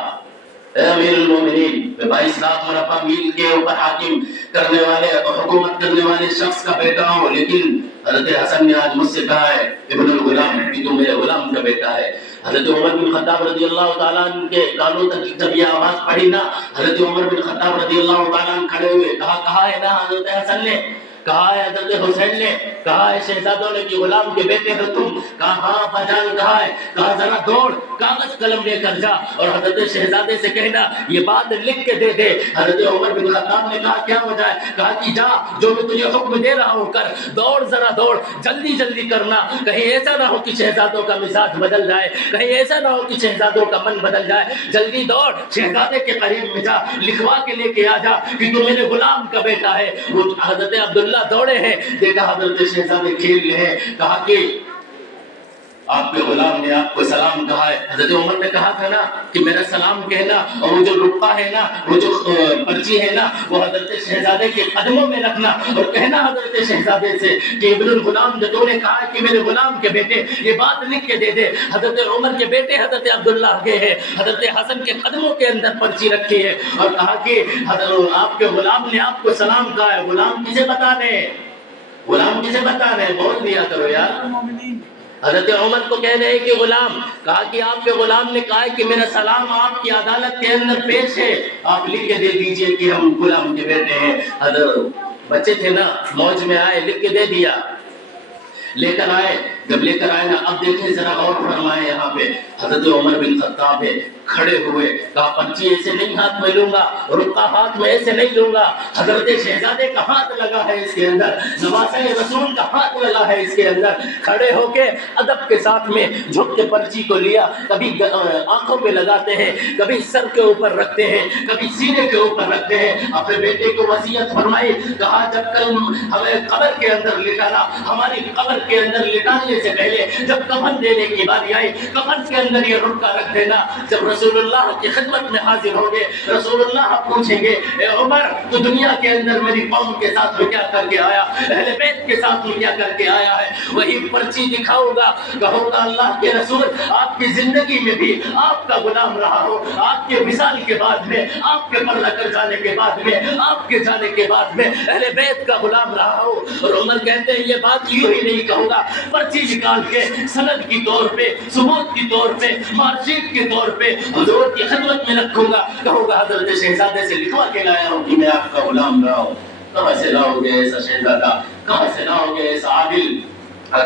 اے امیر المومنین، میں 22 لاکھ مربع میل کے اوپر حاکم کرنے والے، حکومت کرنے والے شخص کا بیٹا ہوں، لیکن حضرت حسن نے آج مجھ سے کہا ہے ابن الغلام، کہ تو میرے غلام کا بیٹا ہے۔ حضرت عمر بن خطاب رضی اللہ تعالیٰ عنہ کے کانوں تک جب یہ آواز پڑی نا، حضرت عمر بن خطاب رضی اللہ تعالیٰ عنہ کھڑے ہوئے، کہا ہے نا حضرت حسن نے، کہا ہے حضرت حسین نے، کہا ہے شہزادوں نے کہ غلام کے بیٹے ہو تم؟ کہا ہاں بجان، کہا ہے، کہا ذرا دوڑ کاغذ قلم لے کر جا اور حضرت شہزادے سے کہنا یہ بات لکھ کے دے دے۔ حضرت عمر بن خطاب نے کہا کیا وجہ ہے؟ کہا کہ جا، جو میں تجھے حکم دے رہا ہوں کر، دوڑ ذرا دوڑ، جلدی جلدی کرنا، کہیں ایسا نہ ہو کہ شہزادوں کا مزاج بدل جائے، کہیں ایسا نہ ہو کہ شہزادوں کا من بدل جائے، جلدی دوڑ، شہزادے کے قریب میں جا، لکھوا کے لے کے آ جا کہ تو میرے غلام کا بیٹا ہے۔ وہ حضرت عبداللہ دوڑے ہیں، دیکھا حضرت شہزادے کھیل رہے ہیں، کہا کہ آپ کے غلام نے آپ کو سلام کہا ہے۔ حضرت عمر نے کہا تھا نا کہ میرا سلام کہنا، اور وہ جو رقعہ ہے نا، وہ جو پرچی ہے نا، وہ حضرت شہزادے کے قدموں میں رکھنا اور کہنا حضرت شہزادے سے کہ ابن الغلام جو تو نے کہا ہے کہ میرے غلام کے بیٹے یہ بات لکھ کے دے دے۔ حضرت عمر کے بیٹے حضرت عبداللہ گئے ہیں، حضرت حسن کے قدموں کے اندر پرچی رکھی ہے اور کہا کہ آپ کے غلام نے آپ کو سلام کہا ہے۔ غلام کسے بتانے؟ غلام کسے بتانے؟ بول دیا کرو یار۔ حضرت عمر کو کہہ رہے کہ غلام، کہا کہ آپ کے غلام نے کہا ہے کہ میرا سلام آپ کی عدالت کے اندر پیش ہے، آپ لکھ کے دے دیجئے کہ ہم غلام کے بیٹے ہیں۔ حضرت بچے تھے نا، موج میں آئے، لکھ کے دے دیا۔ لے کر آئے. جب لے کر آئے نا, اب دیکھیں ذرا غور فرمائے, یہاں پہ حضرت عمر بن خطاب ہے, کھڑے ہوئے, کہا پرچی ایسے نہیں ہاتھ میں لوں گا, رکا ہاتھ میں ایسے نہیں لوں گا. حضرت شہزادے کا ہاتھ لگا ہے اس کے اندر, نواسۂ رسول کا ہاتھ لگا ہے اس کے اندر. کھڑے ہو کے ادب کے ساتھ میں جھک کے پرچی کو لیا, کبھی آنکھوں پہ لگاتے ہیں, کبھی سر کے اوپر رکھتے ہیں, کبھی سینے کے اوپر رکھتے ہیں. اپنے بیٹے کو وصیت فرمائی, کہا جب کل ہمیں قبر کے اندر لٹانا, ہماری قبر کے اندر لٹانے سے پہلے جب کفن دینے کی باری آئی, کفن کے اندر یہ رکا رکھ دینا. جب رسول اللہ کی خدمت میں حاضر ہوں گے, رسول اللہ پوچھیں گے, اے عمر تو دنیا کے اندر میری قوم کے ساتھ میں کیا کر کے آیا, اہل بیت کے ساتھ میں کیا کر کے آیا ہے, وہی پرچی دکھاؤں گا. کہوں گا اللہ کے رسول آپ کی زندگی میں بھی آپ کا غلام رہا ہو, آپ کے وصال کے بعد میں, آپ کے پردہ کر جانے کے بعد میں, آپ کے جانے کے بعد میں اہل بیت کا غلام رہا ہو. اور عمر کہتے ہیں یہ بات یوں ہی نہیں کہوں گا, پرچی نکال کے سند کی طور پہ, ثبوت کی طور پہ, مارکشیٹ کے طور پہ حضور کی خدمت میں رکھوں گا. کہوں گا حضرت شہزادے سے لکھوا کے لایا ہوں کہ میں آپ کا غلام رہا ہوں. کہاں سے لاؤ گے ایسا شہزادہ, کہاں سے لاؤ گے ایسا عادل.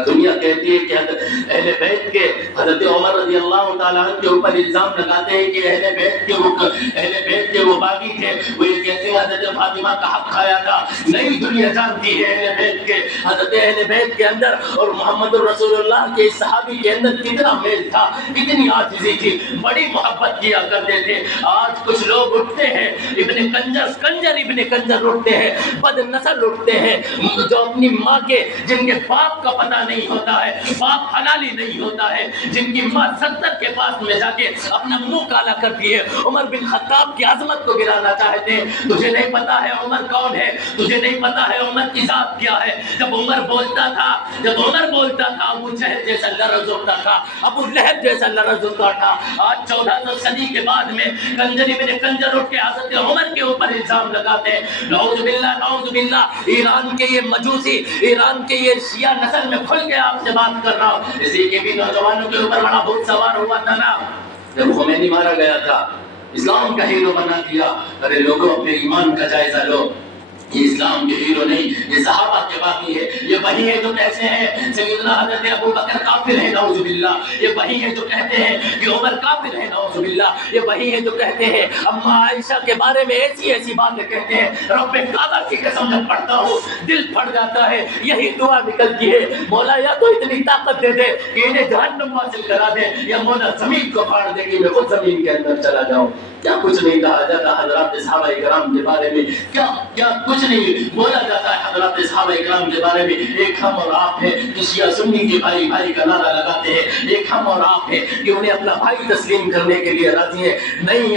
دنیا کہتی ہے کہ اہل بیت کے حضرت عمر رضی اللہ تعالیٰ عنہ کے اوپر الزام لگاتے ہیں کہ اہل بیت کے وہ باغی تھے, وہ یہ کہتے ہیں حضرت فاطمہ کا حق کھایا تھا. نئی دنیا جانتی ہے اہل بیت کے, حضرت اہل بیت کے اندر اور محمد رسول اللہ کے صحابی کے اندر کتنا میل تھا, کتنی عاجزی تھی, بڑی محبت کیا کرتے تھے. آج کچھ لوگ اٹھتے ہیں, ابن کنجر اٹھتے ہیں, بد نسل اٹھتے ہیں, جو اپنی ماں کے, جن کے باپ کا پتہ نہیں ہوتا ہے, باپ حلالی نہیں ہوتا ہے, جن کی ماں 70 کے پاس میں جا کے اپنا منہ کالا کرتی ہے, عمر بن خطاب کی عظمت کو گرانا چاہتے ہیں. تجھے نہیں پتا ہے عمر کون ہے, تجھے نہیں پتا ہے عمر کی ذات کیا ہے. جب عمر بولتا تھا ابو جہل جیسا لرز اٹھتا تھا, ابو لہب جیسا لرز اٹھتا تھا. آج 1400 صدی کے بعد میں کنجر اٹھ کے حضرت عمر کے اوپر الزام لگاتے ہیں. نعوذ باللہ. ایران کے یہ مجوسی, ایران کے یہ شیعہ نسل میں کھل کے آپ سے بات کر رہا ہوں. اسی کے بھی نوجوانوں کے اوپر بڑا بھوت سوار ہوا تھا نا, جب خمینی مارا گیا تھا, اسلام کا ہیرو بنا دیا. ارے لوگوں اپنے ایمان کا جائزہ لو, یہ اسلام کے ہیرو نہیں, یہ صحابہ کے باقی ہے. یہ وہی ہے جو کہتے ہیں سیدنا حضرت ابو بکر کافر ہے, نعوذ باللہ. یہ وہی ہے جو کہتے ہیں کہ عمر کافر ہے, نعوذ باللہ. یہ وہی ہے جو کہتے ہیں اما عائشہ کے بارے میں ایسی باتیں کہتے ہیں. رب کعبہ کی قسم جب پڑھتا ہوں دل پھٹ جاتا ہے. یہی دعا نکلتی ہے, مولا یا تو اتنی طاقت دے دے کہ انہیں جہنم حاصل کرا دے, یا مولا زمین کو پھاڑ دے کہ میں خود زمین کے اندر چلا جاؤں. کیا کچھ نہیں کہا جاتا حضرات صحابہ کرام کے بارے میں, کیا کچھ نہیں بولا جاتا ہے حضرات صحابہ کرام کے بارے میں. ایک ہم اور آپ ہے کہ شیعہ سنی کے بھائی کا نعرہ لگاتے ہیں, ایک ہم اور آپ ہے کہ انہیں اپنا بھائی تسلیم کرنے کے لیے راضی ہیں. نہیں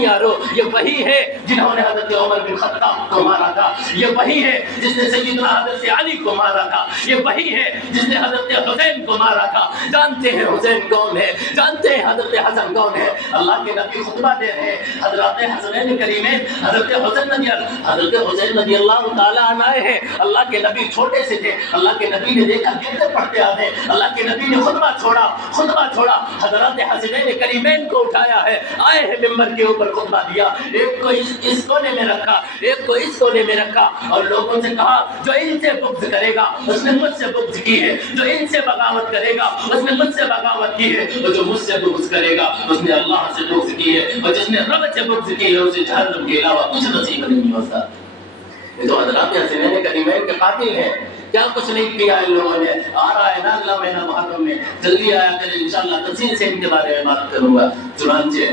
یارو, یہ وہی ہے جنہوں نے حضرت عمر بن خطاب کو مارا تھا, یہ وہی ہے جس نے سیدنا حضرت علی کو مارا تھا, یہ وہی ہے جس نے حضرت حسین کو مارا تھا. جانتے ہیں حسین کون ہے, جانتے ہیں حضرت حسن کون ہے. اللہ کے نبی خطبہ دے رہے ہیں, حضرات حسنین کریمین حضرت حسین رضی اللہ تعالیٰ عنہ ہیں. اللہ کے نبی چھوٹے سے تھے, اللہ کے نبی نے دیکھا گرتے پڑھتے آتے, اللہ کے نبی نے خطبہ چھوڑا, حضرات حسنین کریمین کو اٹھایا ہے, آئے ہیں ممبر کے اوپر خطبہ دیا. ایک کو اس کونے میں رکھا, ایک کو اس کونے میں رکھا, اور لوگوں سے کہا جو ان سے بغض کرے گا اس نے مجھ سے بغض کی ہے, جو ان سے بغاوت کرے گا اس نے مجھ سے بغاوت کی ہے, اور جو مجھ سے بغض کرے گا اس نے اللہ سے بغض کی ہے, اور جس نے رب سے بغض کی ہے اسے جہنم کے علاوہ کچھ نصیب نہیں ہوتا. یہ تو حضرات حسنین کریمین کے قاتل ہیں. کیا کچھ نہیں کیا ان لوگوں نے. آ رہا ہے نا اگلا مہینہ محرم میں, جلدی آیا کریں, انشاءاللہ تفصیل سے ان کے بارے میں بات کروں گا. چنانچہ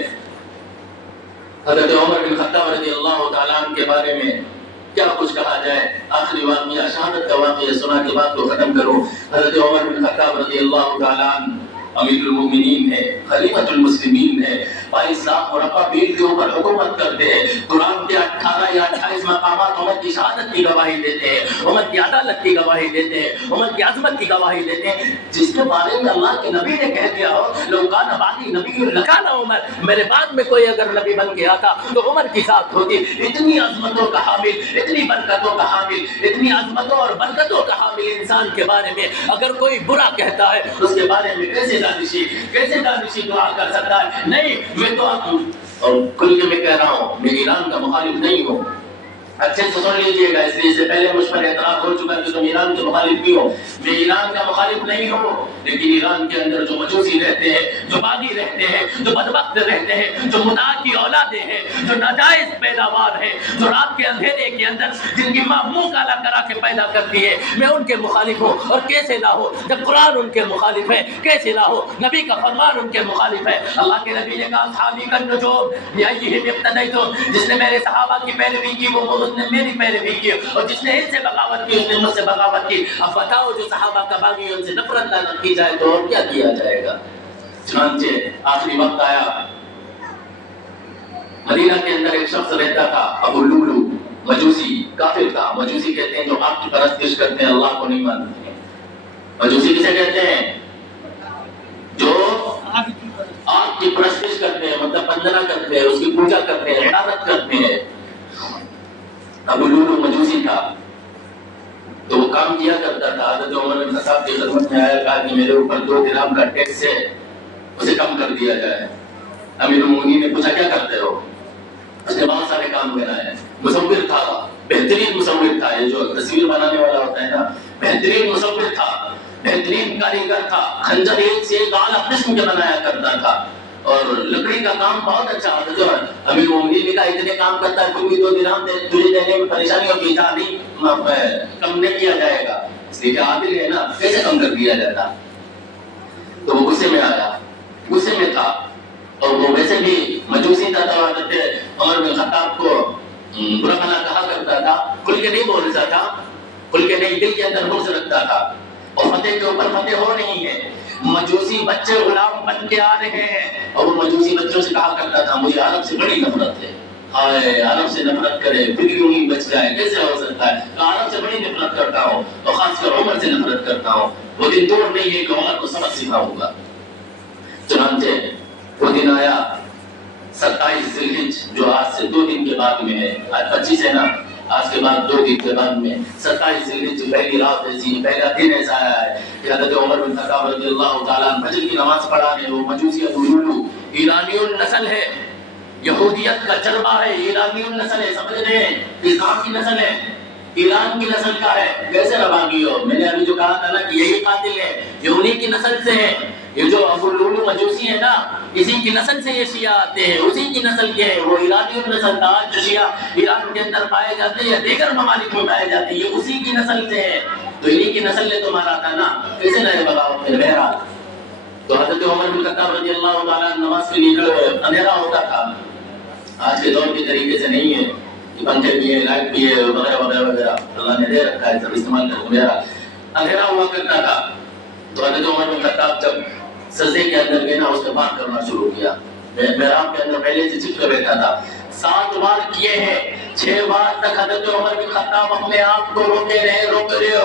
حضرت عمر بن خطاب رضی اللہ تعالیٰ عنہ کے بارے میں کیا کچھ کہا جائے. آخری واقعہ, شہادت کا واقعہ سنا کے بعد کو ختم کروں. حضرت عمر بن خطاب رضی اللہ تعالیٰ عنہ امیر المومنین ہے, خلیفۃ المسلمین ہے, بھائی صاحب مربع بیل کے اوپر حکومت کرتے ہیں. قرآن کے 18 یا 28 مقامات عمر کی شہادت کی گواہی دیتے ہیں, عمر کی عدالت کی گواہی دیتے ہیں, عمر کی عظمت کی گواہی دیتے ہیں. جس کے بارے میں اللہ کے نبی نے کہہ دیا ہو لو کان بعدی نبی لکان عمر, میرے بعد میں کوئی اگر نبی بن گیا تھا تو عمر کی ذات ہوتی. اتنی عظمتوں کا حامل, اتنی برکتوں کا حامل, اتنی عظمتوں اور برکتوں کا حامل انسان کے بارے میں اگر کوئی برا کہتا ہے اس کے بارے میں کیسے دانشی دعا کر سکتا ہے. نہیں, میں تو اور کھل کے میں کہہ رہا ہوں, میں ایران کا مخالف نہیں ہوں, اچھے سے سن لیجیے گا، اس لیے اس سے پہلے مجھ پر اعتراض ہو چکا کہ تم ایران کے مخالف بھی ہو. میں ایران کا مخالف نہیں ہوں، لیکن ایران کے اندر جو مجوسی رہتے ہیں، جو باغی رہتے ہیں، جو بدبخت رہتے ہیں، جو مدعا کی اولادیں ہیں، جو ناجائز پیداوار ہے، جو رات کے اندھیرے کے اندر جن کی ماں منہ کالا کرا کے پیدا کرتی ہے، میں ان کے مخالف ہوں. اور کیسے نہ ہو جب قرآن ان کے مخالف ہے، کیسے نہ ہو نبی کا فرمان ان کے مخالف ہے. اللہ کے نبی نے کہا اصحابی کالنجوم بیئیہم اقتدیتم، جس نے میرے صحابہ کی پیروی کی وہ اس نے میری پیروی کی، اور جس نے ان سے بغاوت کی اس نے مجھ سے بغاوت کی. اب بتاؤ جو صحابہ کا باغی ہے ان سے نفرت نہ کی جائے تو اور کیا کیا جائے گا. چنانچہ آخری وقت آیا، مدینہ کے اندر ایک شخص رہتا تھا ابو لولو، مجوسی کافر تھا. مجوسی کہتے ہیں جو آگ کی پرستش کرتے ہیں، اللہ کو نہیں مانتے. مجوسی کسے کہتے ہیں؟ جو آگ کی پرستش کرتے ہیں، مطلب وندنا کرتے ہیں، اس کی پوجا کرتے ہیں، عبادت کرتے ہیں. ابو لولو مجوسی تھا تو وہ کام کیا کرتا تھا. حضرت عمر بن خطاب کی خدمت میں آیا، کہا کہ میرے اوپر 2 درہم کا ٹیکس ہے، اسے کم کر دیا جائے. امیر المومنین نے پوچھا کیا کرتے ہو؟ اس نے بہت سارے کام بنائے. مصور تھا، بہترین مصور تھا. یہ جو تصویر بنانے والا ہوتا ہے نا، بہترین مصور تھا، بہترین کاریگر تھا. خنجر ایک سے ایک اعلیٰ قسم کے بنایا کرتا تھا اور لکڑی کا کام بہت اچھا ہوتا تھا. امیر المومنین نے کہا اتنے کام کرتا ہے، کوئی 2 درہم تجھے دینے میں پریشانی ہوگی، نہیں کم نہیں کیا جائے گا. اس لیے کہ عادل ہے نا، کیسے کم کر دیا جاتا. تو وہ غصے میں آیا، غصے میں تھا، اور وہ ویسے بھی مجوسی تھا. تو حضرت عمر بن خطاب کو برا بھلا کہا کرتا تھا، کھل کے نہیں بولتا تھا، کھل کے نہیں، دل کے اندر بغض رکھتا تھا. اور فتح کے اوپر فتح ہو رہی ہے، مجوسی بچے غلام بن کے آ رہے ہیں، اور وہ مجوسی بچوں سے کہا کرتا تھا مجھے عرب سے بڑی نفرت ہے. ہائے عرب سے نفرت کرے پھر یوں ہی بچ جائے، کیسے ہو سکتا ہے؟ عرب سے بڑی نفرت کرتا ہوں، اور خاص کر عمر سے نفرت کرتا ہوں. وہ دن دور نہیں ہے کہ عمر کو سبق سکھاؤں گا. چنانچہ وہ دن آیا 27 ذی الحج، جو آج سے 2 دن کے بعد میں ہے. آج 25 ہے نا، آج کے بعد 2 دن کے بعد میں 27 ذی الحج پہلی رات ایسی، پہلا دن ایسا آیا ہے کہ حضرت عمر بن خطاب رضی اللہ تعالیٰ فجر کی نماز پڑھا رہے. وہ مجوسی ابو لولو ایرانی النسل ہے، یہودیت کا جلوہ ہے، ایرانی النسل ہے. سمجھ رہے ہیں؟ اس کام کی نسل ہے، ایران کی نسل کا ہے. کیسے نباغی ہو؟ میں نے ابھی جو کہا تھا نا کہ یہی قاتل ہے، یہ انہی کی نسل سے ہے. یہ جو ابو لولو مجوسی ہے نا، اسی کی نسل سے یہ شیعہ آتے ہیں، اسی کی نسل کے ہیں. وہ ایرانی النسل تھا. جو شیعہ ایران کے اندر پائے جاتے ہیں یا دیگر ممالک میں پائے جاتے ہیں، یہ اسی کی نسل سے ہے. تو انہی کی نسل نے تو مارا تھا نا، کیسے نہ بغاوت کرے. بہرحال تو حضرت عمر بن خطاب رضی اللہ تعالیٰ نماز کے لیے اندھیرا ہوتا تھا. آج کے دور کے طریقے سے نہیں ہے کہ پنکھے بھی ہے، لائٹ بھی ہے، وغیرہ وغیرہ وغیرہ اللہ نے دے رکھا ہے، سب استعمال کرتے. اندھیرا ہوا کرتا تھا. تو حضرت عمر بن خطاب جب سجدے کے اندر گئے نا، اس نے بات کرنا شروع کیا. محراب کے اندر پہلے سے چپ کر رہتا تھا. 7 بار کیے ہیں، 6 بار تک حضرت عمر بن خطاب اپنے آپ کو روکے رہے،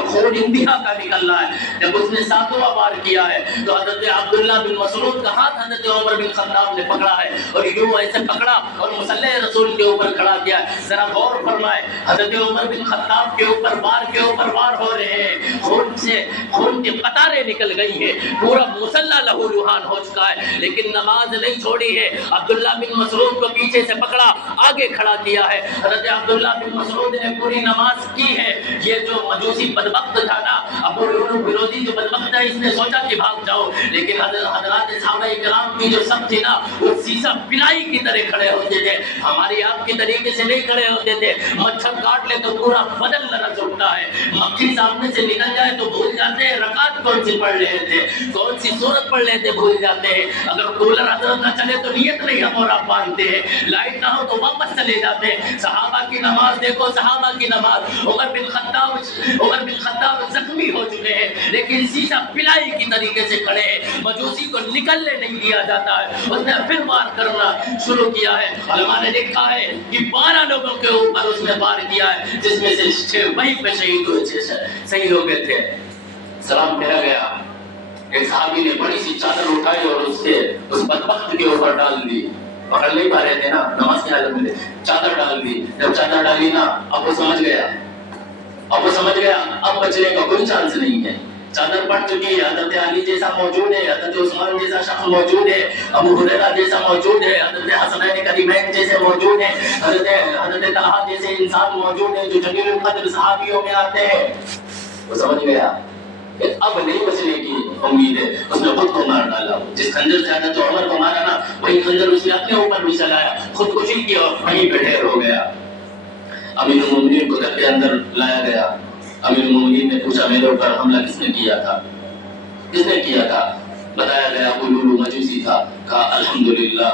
خون انتہا کا نکل رہا ہے. جب اس نے 7واں بار کیا ہے تو حضرت عبداللہ بن مسعود کا ہاتھ حضرت عمر بن خطاب نے پکڑا ہے، اور یوں ایسے پکڑا اور مصلی رسول کے اوپر کھڑا کیا. ذرا غور فرمائے، حضرت عمر بن خطاب کے اوپر بار ہو رہے ہیں، خون کی قطاریں نکل گئی ہیں، پورا مصلی لہو لہان ہو چکا ہے، لیکن نماز نہیں چھوڑی ہے. عبداللہ بن مسعود کو پیچھے سے پکڑا، آگے کھڑا کیا ہے. حضرت عبداللہ بن مسعود نے پوری نماز کی ہے. یہ جو مجوسی بدبخت تھا نا، ابو لولو فیروزی جو بدبخت ہے، اس نے سوچا کہ بھاگ جاؤ، لیکن حضرات صحابہ کرام کی جو سب تھی نا، وہ سیسا پلائی کی طرح کھڑے ہوتے تھے. ہماری آپ کے طریقے سے نہیں کھڑے ہوتے تھے. مچھر کاٹ لے تو پورا بدن لرز اٹھتا ہے، مکھی سامنے سے نکل جائے تو بھول جاتے ہیں رکعت کون سی پڑھ رہے تھے، کون سی سورت پڑھ لیتے بھول جاتے ہیں. اگر کولر حضرت نہ چلے تو نیت نہیں ہم اور آپ باندھتے ہیں، لائٹ نہ ہو تو واپس چلے جاتے ہیں. صحابہ کی نماز دیکھو، صحابہ کی نماز. عمر بن خطاب زخمی ہو چکے ہیں، لیکن سیسا پلائی کی طریقے سے کھڑے ہیں. مجوسی کو نکلنے نہیں دیا جاتا ہے. اس نے پھر وار کرنا شروع کیا ہے. علماء نے لکھا ہے کہ 12 لوگوں کے اوپر اس نے وار کیا ہے، جس میں سے 6 وہیں پہ شہید ہو گئے تھے. سلام پھیرا گیا. ایک صحابی نے بڑی سی چادر اٹھائی اور اس بدبخت کے اوپر ڈال دی. پکڑ نہیں پا رہے تھے نا نماز کی حالت میں، چادر ڈال دی. جب چادر ڈالی نا، اب وہ سمجھ گیا اب بچنے کا کوئی چانس نہیں ہے. چادر پڑ چکی ہے، حضرت علی جیسا موجود ہے، حضرت عثمان جیسا شخص موجود ہے، ابو ہریرہ جیسا موجود ہے، حضرت حسنین کریمین جیسے موجود ہیں، حضرت طلحہ جیسے انسان موجود ہیں جو جلیل القدر صحابیوں میں آتے ہیں۔ وہ سمجھ گیا کہ اب نہیں بچنے کی امید ہے، اس نے خود کو مار ڈالا۔ جس خنجر سے حضرت عمر کو مارا نا، وہی خنجر اس نے اپنے اوپر بھی چلایا، خودکشی کی اور وہیں پہ ڈھیر ہو گیا۔ امیر المومنین کو گھر کے اندر لایا گیا۔ امیر المومنین نے پوچھا میرے اوپر حملہ کس نے کیا تھا؟ کس نے کیا تھا؟ بتایا گیا ابو لولو مجوسی تھا۔ کہا الحمدللہ۔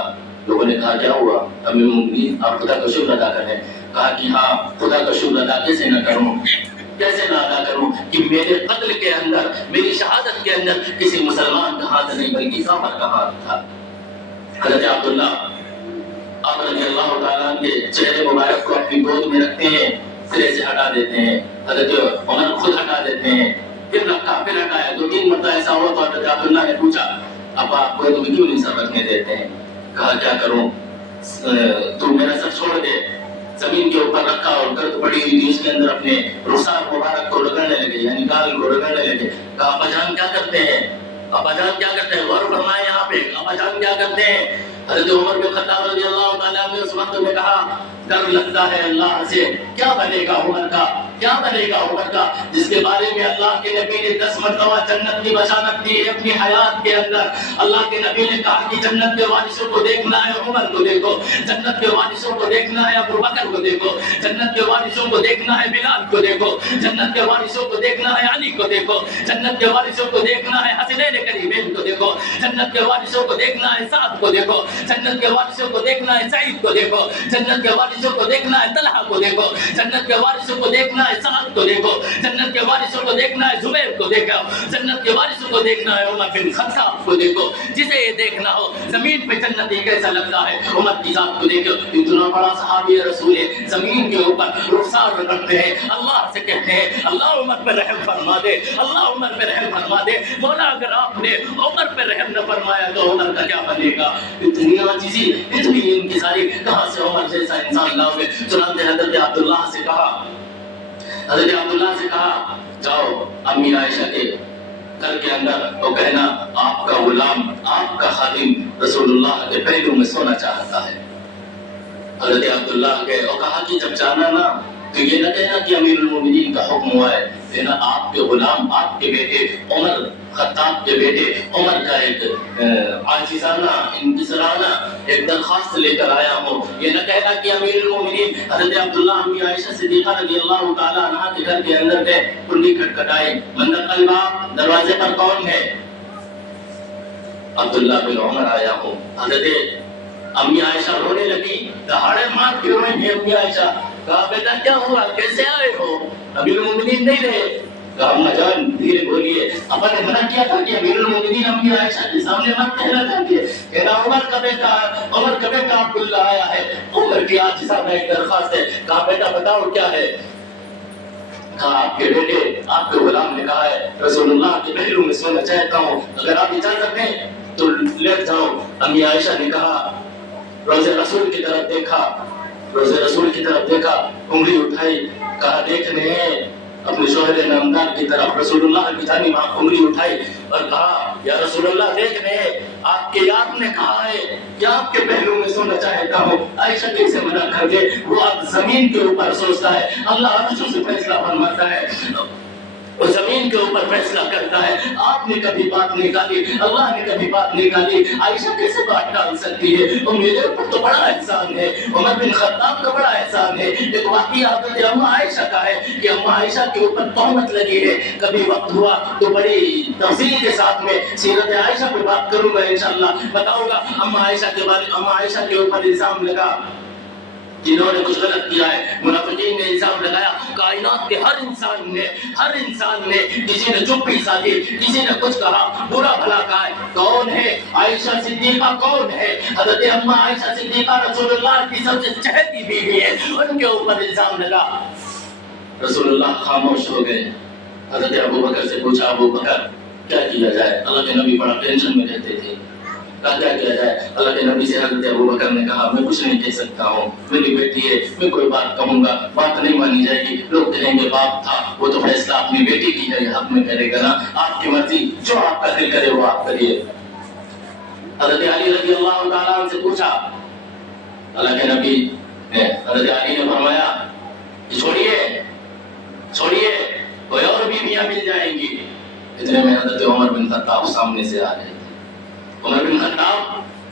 لوگوں نے کہا کیا ہوا؟ امیر المومنین آپ خدا کا شکر ادا کریں۔ کہا کہ ہاں خدا کا شکر ادا کیسے نہ کروں، کیسے نہ ادا کروں کہ میرے قتل کے اندر، میری شہادت کے اندر کسی مسلمان کا ہاتھ نہیں بلکہ کافر کا ہاتھ تھا۔ حضرت عبداللہ آپ رضی اللہ تعالیٰ عنہ کے چہرے مبارک کو اپنی گود میں رکھتے ہیں، سرے سے ہٹا دیتے ہیں، حضرت عمر خود ہٹا دیتے ہیں، پھر رکھا پھر ہٹایا، 2-3 مرتبہ ایسا ہوا تو حضرت عبداللہ نے پوچھا ابا آپ کو تمہیں کیوں نہیں سر رکھنے دیتے ہیں؟ کہا کیا کروں، تو میرا سر چھوڑ دے۔ زمین کے اوپر رکھا اور گرد پڑی ہوئی تھی، اس کے اندر اپنے رخسار مبارک کو رگڑنے لگے، یعنی گال کو رگڑنے لگے۔ کہا ابا جان کیا کرتے ہیں؟ ابا جان کیا کرتے ہیں؟ غور فرمائے یہاں پہ، ابا جان کیا کرتے ہیں؟ حضرت عمر بن خطاب رضی اللہ تعالیٰ عنہ اس وقت میں کہا ڈر لگتا ہے اللہ سے، کیا بنے گا عمر کا، کیا بنے گا عمر کا، جس کے بارے میں اللہ کے نبی نے 10 مرتبہ جنت کی بشارت دی اپنی حیات کے اندر۔ اللہ کے نبی نے کہا کہ جنت کے وارثوں کو دیکھنا ہے عمر کو دیکھو، جنت کے وارثوں کو دیکھنا ہے ابو بکر کو دیکھو، جنت کے وارثوں کو دیکھنا ہے بلال کو دیکھو، جنت کے وارثوں کو دیکھنا ہے علی کو دیکھو، جنت کے وارثوں کو دیکھنا ہے حسنین کریمین کو دیکھو، جنت کے وارثوں کو دیکھنا ہے سعد کو دیکھو، جنت کے وارثوں کو دیکھنا ہے سعید کو دیکھو، جنت کے وارثوں کو دیکھنا ہے طلحہ کو دیکھو، جنت کے وارثوں کو دیکھنا ہے سعد کو دیکھو، جنت کے وارثوں کو دیکھنا ہے زبیر کو دیکھو، جنت کے وارثوں کو دیکھنا ہے عمر بن خطاب کو دیکھو۔ جسے یہ دیکھنا ہو زمین پہ جنت یہ کیسا لگتا ہے، عمر کی ذات کو دیکھو، اتنا بڑا صحابی رسول ہے، زمین کے اوپر رخسار رگڑتے ہیں، اللہ سے کہتے ہیں اللہ عمر پہ رحم فرما دے، اللہ عمر پہ رحم فرما دے۔ مولا اگر آپ نے عمر پہ رحم نہ فرمایا تو عمر کا کیا بنے گا؟ اتنی عاجزی، اتنی انکساری، کہاں سے عمر جیسا انسان لاؤ گے؟ چنانچہ حضرت عبداللہ سے کہا، حضرت عبداللہ سے کہا جاؤ امی عائشہ کے گھر کے اندر تو کہنا آپ کا غلام، آپ کا خادم رسول اللہ کے پہلو میں سونا چاہتا ہے۔ حضرت عبداللہ گئے اور کہا کہ جب جانا نا تو یہ نہ کہنا کہ امیر المومنین کا حکم ہوا ہے، کہنا آپ کے غلام، آپ کے بیٹے عمر خطاب کے بیٹے عمر کا ایک عاجزانہ انکسارانہ ایک درخواست لے کر آیا ہوں۔ یہ نہ کہنا کہ امیر المومنین حضرت عبداللہ امی عائشہ صدیقہ رضی اللہ تعالیٰ عنہ کے گھر کے اندر گئے، کنڈی کھٹکھٹائی، من دق الباب، دروازے پر کون ہے؟ عبداللہ بن عمر آیا ہوں۔ حضرت امی عائشہ رونے لگی، دہاڑے مار کے روئیں گے امی عائشہ۔ کہا بیٹا کیا ہوا، کیسے آئے ہو؟ امیر المومنین نہیں رہے۔ کہا اما جان دھیرے بولیے، اپا نے منع کیا تھا کہ امیر المومنین امی عائشہ کے سامنے مت کہنا چاہیے، کہنا عمر کا بیٹا عبداللہ آیا ہے، عمر کی عاجزانہ ایک درخواست ہے۔ کہا بیٹا بتاؤ کیا ہے؟ کہا آپ کے بیٹے، آپ کے غلام نے کہا ہے رسول اللہ کے پہلو میں سونا چاہتا ہوں، اگر آپ اجازت دیں تو لیٹ جاؤ۔ امی عائشہ نے کہا، روزے رسول کی طرف دیکھا، روزے رسول کی طرف دیکھا، انگلی اٹھائی، کہا دیکھنے ہیں اپنے شوہر نامدار کی طرف، رسول اللہ کی جانب انگلی اٹھائی اور کہا یا رسول اللہ دیکھ رہے ہیں آپ کے یار نے کہا ہے کہ آپ کے پہلو میں سونا چاہتا ہوں۔ عائشہ کیسے منع کر دے؟ وہ اب زمین کے اوپر سوچتا ہے، اللہ عرشوں سے فیصلہ فرماتا ہے، وہ زمین کے اوپر فیصلہ کرتا ہے۔ آپ نے کبھی بات نکالی، اللہ نے کبھی بات نکالی، عائشہ کیسے بات ڈال سکتی ہے؟ اور میرے اوپر تو بڑا احسان ہے، عمر بن خطاب کا بڑا احسان ہے۔ ایک واقعہ حضرت اما عائشہ کا ہے کہ اما عائشہ کے اوپر تہمت لگی ہے، کبھی وقت ہوا تو بڑی تفصیل کے ساتھ میں سیرت عائشہ پہ بات کروں گا انشاءاللہ، بتاؤں گا اما عائشہ کے بارے۔ اما عائشہ کے اوپر الزام لگا جنہوں نے کچھ غلط کیا ہے، منافقین نے الزام لگایا، کائنات کے ہر انسان نے کسی نے چپی سادھی، کسی نے کچھ کہا، برا بھلا کہا ہے۔ کون ہے عائشہ صدیقہ؟ کون ہے؟ حضرت اما عائشہ صدیقہ رسول اللہ کی سب سے چہیتی بیوی ہے، ان کے اوپر الزام لگا۔ رسول اللہ خاموش ہو گئے۔ حضرت ابو بکر سے پوچھا، ابو بکر کیا کیا جائے؟ اللہ کے نبی بڑا ٹینشن میں رہتے تھے، کیا کیا جائے؟ اللہ کے نبی سے حضرت ابو بکر نے کہا میں کچھ نہیں کہہ سکتا ہوں، میری بیٹی ہے، میں کوئی بات کہوں گا بات نہیں مانی جائے گی، لوگ کہیں گے باپ تھا وہ تو فیصلہ اپنی بیٹی کی ہے میرے حق میں کرے گا نا، آپ کی مرضی، جو آپ کا دل کرے وہ آپ کریے۔ حضرت علی رضی اللہ تعالیٰ عنہ سے پوچھا، اللہ کے نبی نے، حضرت علی نے فرمایا چھوڑیے چھوڑیے، کوئی اور بیویاں مل جائیں گی۔ اتنے میں حضرت عمر بن خطاب سامنے سے آ رہے تھے، عمر بن خطاب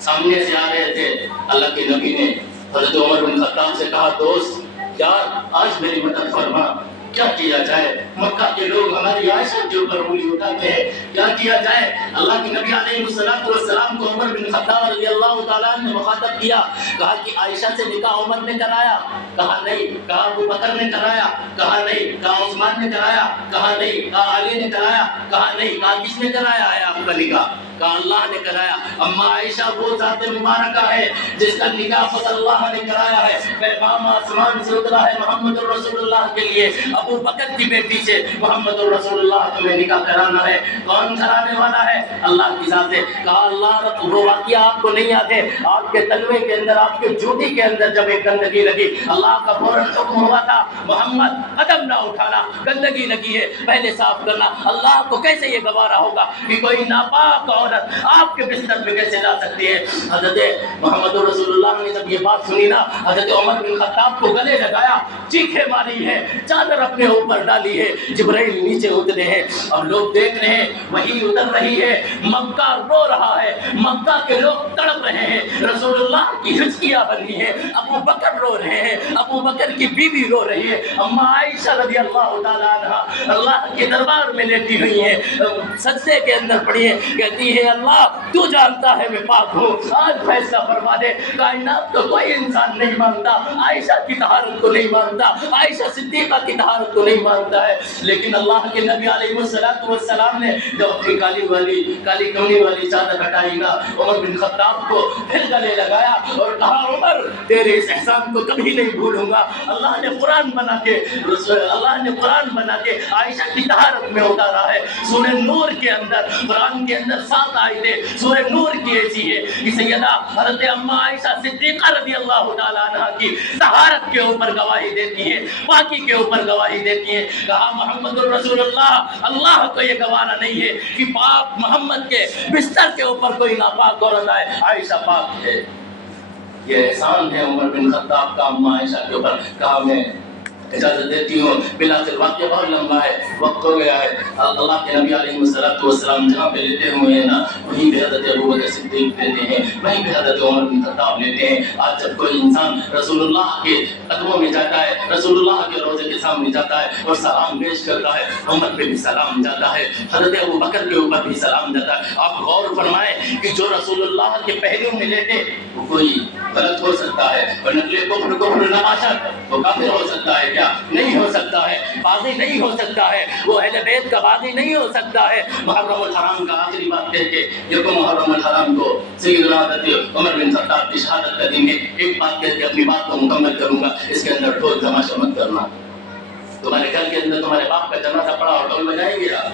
سامنے سے آ رہے تھے۔ اللہ کے نبی نے حضرت عمر بن خطاب سے کہا، دوست یار آج میری مدد فرما، کیا کیا جائے؟ مکہ کے لوگ ہماری عائشہ کے اوپر انگلی اٹھاتے ہیں، کیا کیا جائے؟ اللہ کے نبی علیہ السلام کو عمر بن خطاب رضی اللہ تعالیٰ نے مخاطب کیا، کہا کہ عائشہ سے نکاح عمر نے کرایا؟ کہا نہیں۔ کہا ابو بکر نے کرایا؟ کہا نہیں۔ کہا عثمان نے کرایا؟ کہا نہیں۔ کہا علی نے کرایا؟ کہا نہیں۔ کہا کس نے کرایا ہے آپ کا نکاح؟ کہا اللہ نے کرایا۔ اما عائشہ وہ ذات مبارکہ ہے جس کا نکاح خود اللہ نے کرایا ہے، پیغام آسمان سے اترا ہے محمد الرسول اللہ کے لیے، ابو بکر کی بیٹی سے محمد الرسول اللہ تمہیں نکاح کرانا ہے۔ کون کرانے والا ہے؟ اللہ کی ذات ہے۔ کہا اللہ رب، وہ واقعہ آپ کو نہیں یاد ہے؟ آپ کے تلوے کے اندر، آپ کے جوتی کے اندر جب ایک گندگی لگی، اللہ کا فوراً حکم ہوا تھا، محمد قدم نہ اٹھانا، گندگی لگی ہے پہلے صاف کرنا۔ اللہ کو کیسے یہ گوارا ہوگا کہ کوئی ناپاک عورت آپ کے بستر پہ کیسے لا سکتی ہے؟ حضرت محمد رسول اللہ نے جب یہ بات سنی نا، حضرت عمر بن خطاب کو گلے لگایا، چیخیں ماری ہے، چادر اپنے اوپر ڈالی ہے، جبرائیل نیچے اترے ہیں، اور لوگ دیکھ رہے ہیں وہی اتر رہی ہے، مکہ رو رہا ہے، مکہ کے لوگ تڑپ رہے ہیں، رسول اللہ کی ہچکیاں بنی ہیں، ابو بکر رو رہے ہیں، ابو بکر کی بیوی رو رہی ہے، اما عائشہ رضی اللہ تعالیٰ عنہ اللہ کے دربار میں لیٹی ہوئی ہیں، سجدے کے اندر پڑی ہیں، کہتی ہے اللہ تو جانتا ہے میں پاک ہوں، آج فیصلہ فرما دے۔ کائنات تو کوئی انسان نہیں مانتا، عائشہ کی طہارت کو نہیں مانتا، عائشہ صدیقہ کی طہارت کو نہیں مانتا ہے، لیکن اللہ کے نبی علیہ السلام نے جب اپنی کالی کمنی والی چادر ہٹائی نا، عمر بن خطاب کو پھر گلے لگایا اور کہا عمر تیرے اس احسان کو کبھی نہیں بھولوں گا۔ اللہ نے قرآن بنا کے عائشہ کی طہارت میں اتارا ہے، سورہ نور کے اندر، قرآن کے اندر 7 آیتیں سورہ نور کی ایسی ہے کہ سیدہ حضرت اما عائشہ صدیقہ رضی اللہ تعالیٰ عنہ کی طہارت کے اوپر گواہی دیتی ہے، پاکی کے اوپر گواہی دیتی ہے۔ کہا محمد الرسول اللہ کو یہ گوارا نہیں ہے کہ پاک محمد کے بستر کے اوپر کوئی ناپاک عورت آئے، عائشہ پاک ہے۔ یہ احسان ہے عمر بن خطاب کا اما عائشہ کے اوپر۔ کہا میں اجازت دیتی ہوں، بلاسل واقعہ بہت لمبا ہے، وقت ہو گیا ہے۔ اللہ کے نبی علیہ السلام جہاں پہ لیتے ہوئے ہیں نا، وہیں پہ حضرت ابو بکر صدیق لیتے ہیں، وہیں پہ حضرت عمر بن خطاب لیتے ہیں۔ آج جب کوئی انسان رسول اللہ کے قدموں میں جاتا ہے، رسول اللہ کے روضے کے سامنے جاتا ہے اور سلام پیش کرتا ہے، عمر پہ بھی سلام جاتا ہے، حضرت ابو بکر کے اوپر بھی سلام جاتا ہے۔ آپ غور فرمائیں کہ جو رسول اللہ کے پہلو میں لیتے وہ کوئی غلط ہو سکتا ہے، اور نقل کفر نماشت وہ کافر ہو سکتا ہے، نہیں ہو سکتا ہے، باغی نہیں ہو سکتا ہے، وہ اہل بیت کا باغی نہیں ہو سکتا ہے۔ محرم الحرام کا آخری بات کہہ کے، یکم محرم الحرام کو سیدنا حضرت عمر بن خطاب کی شہادت کا دن ہے، ایک بات کہہ کے اپنی بات کو مکمل کروں گا۔ اس کے اندر ڈھول تماشا مت کرنا۔ تمہارے گھر کے اندر تمہارے باپ کا جنازہ پڑا اور ڈھول بجائیں گے آپ؟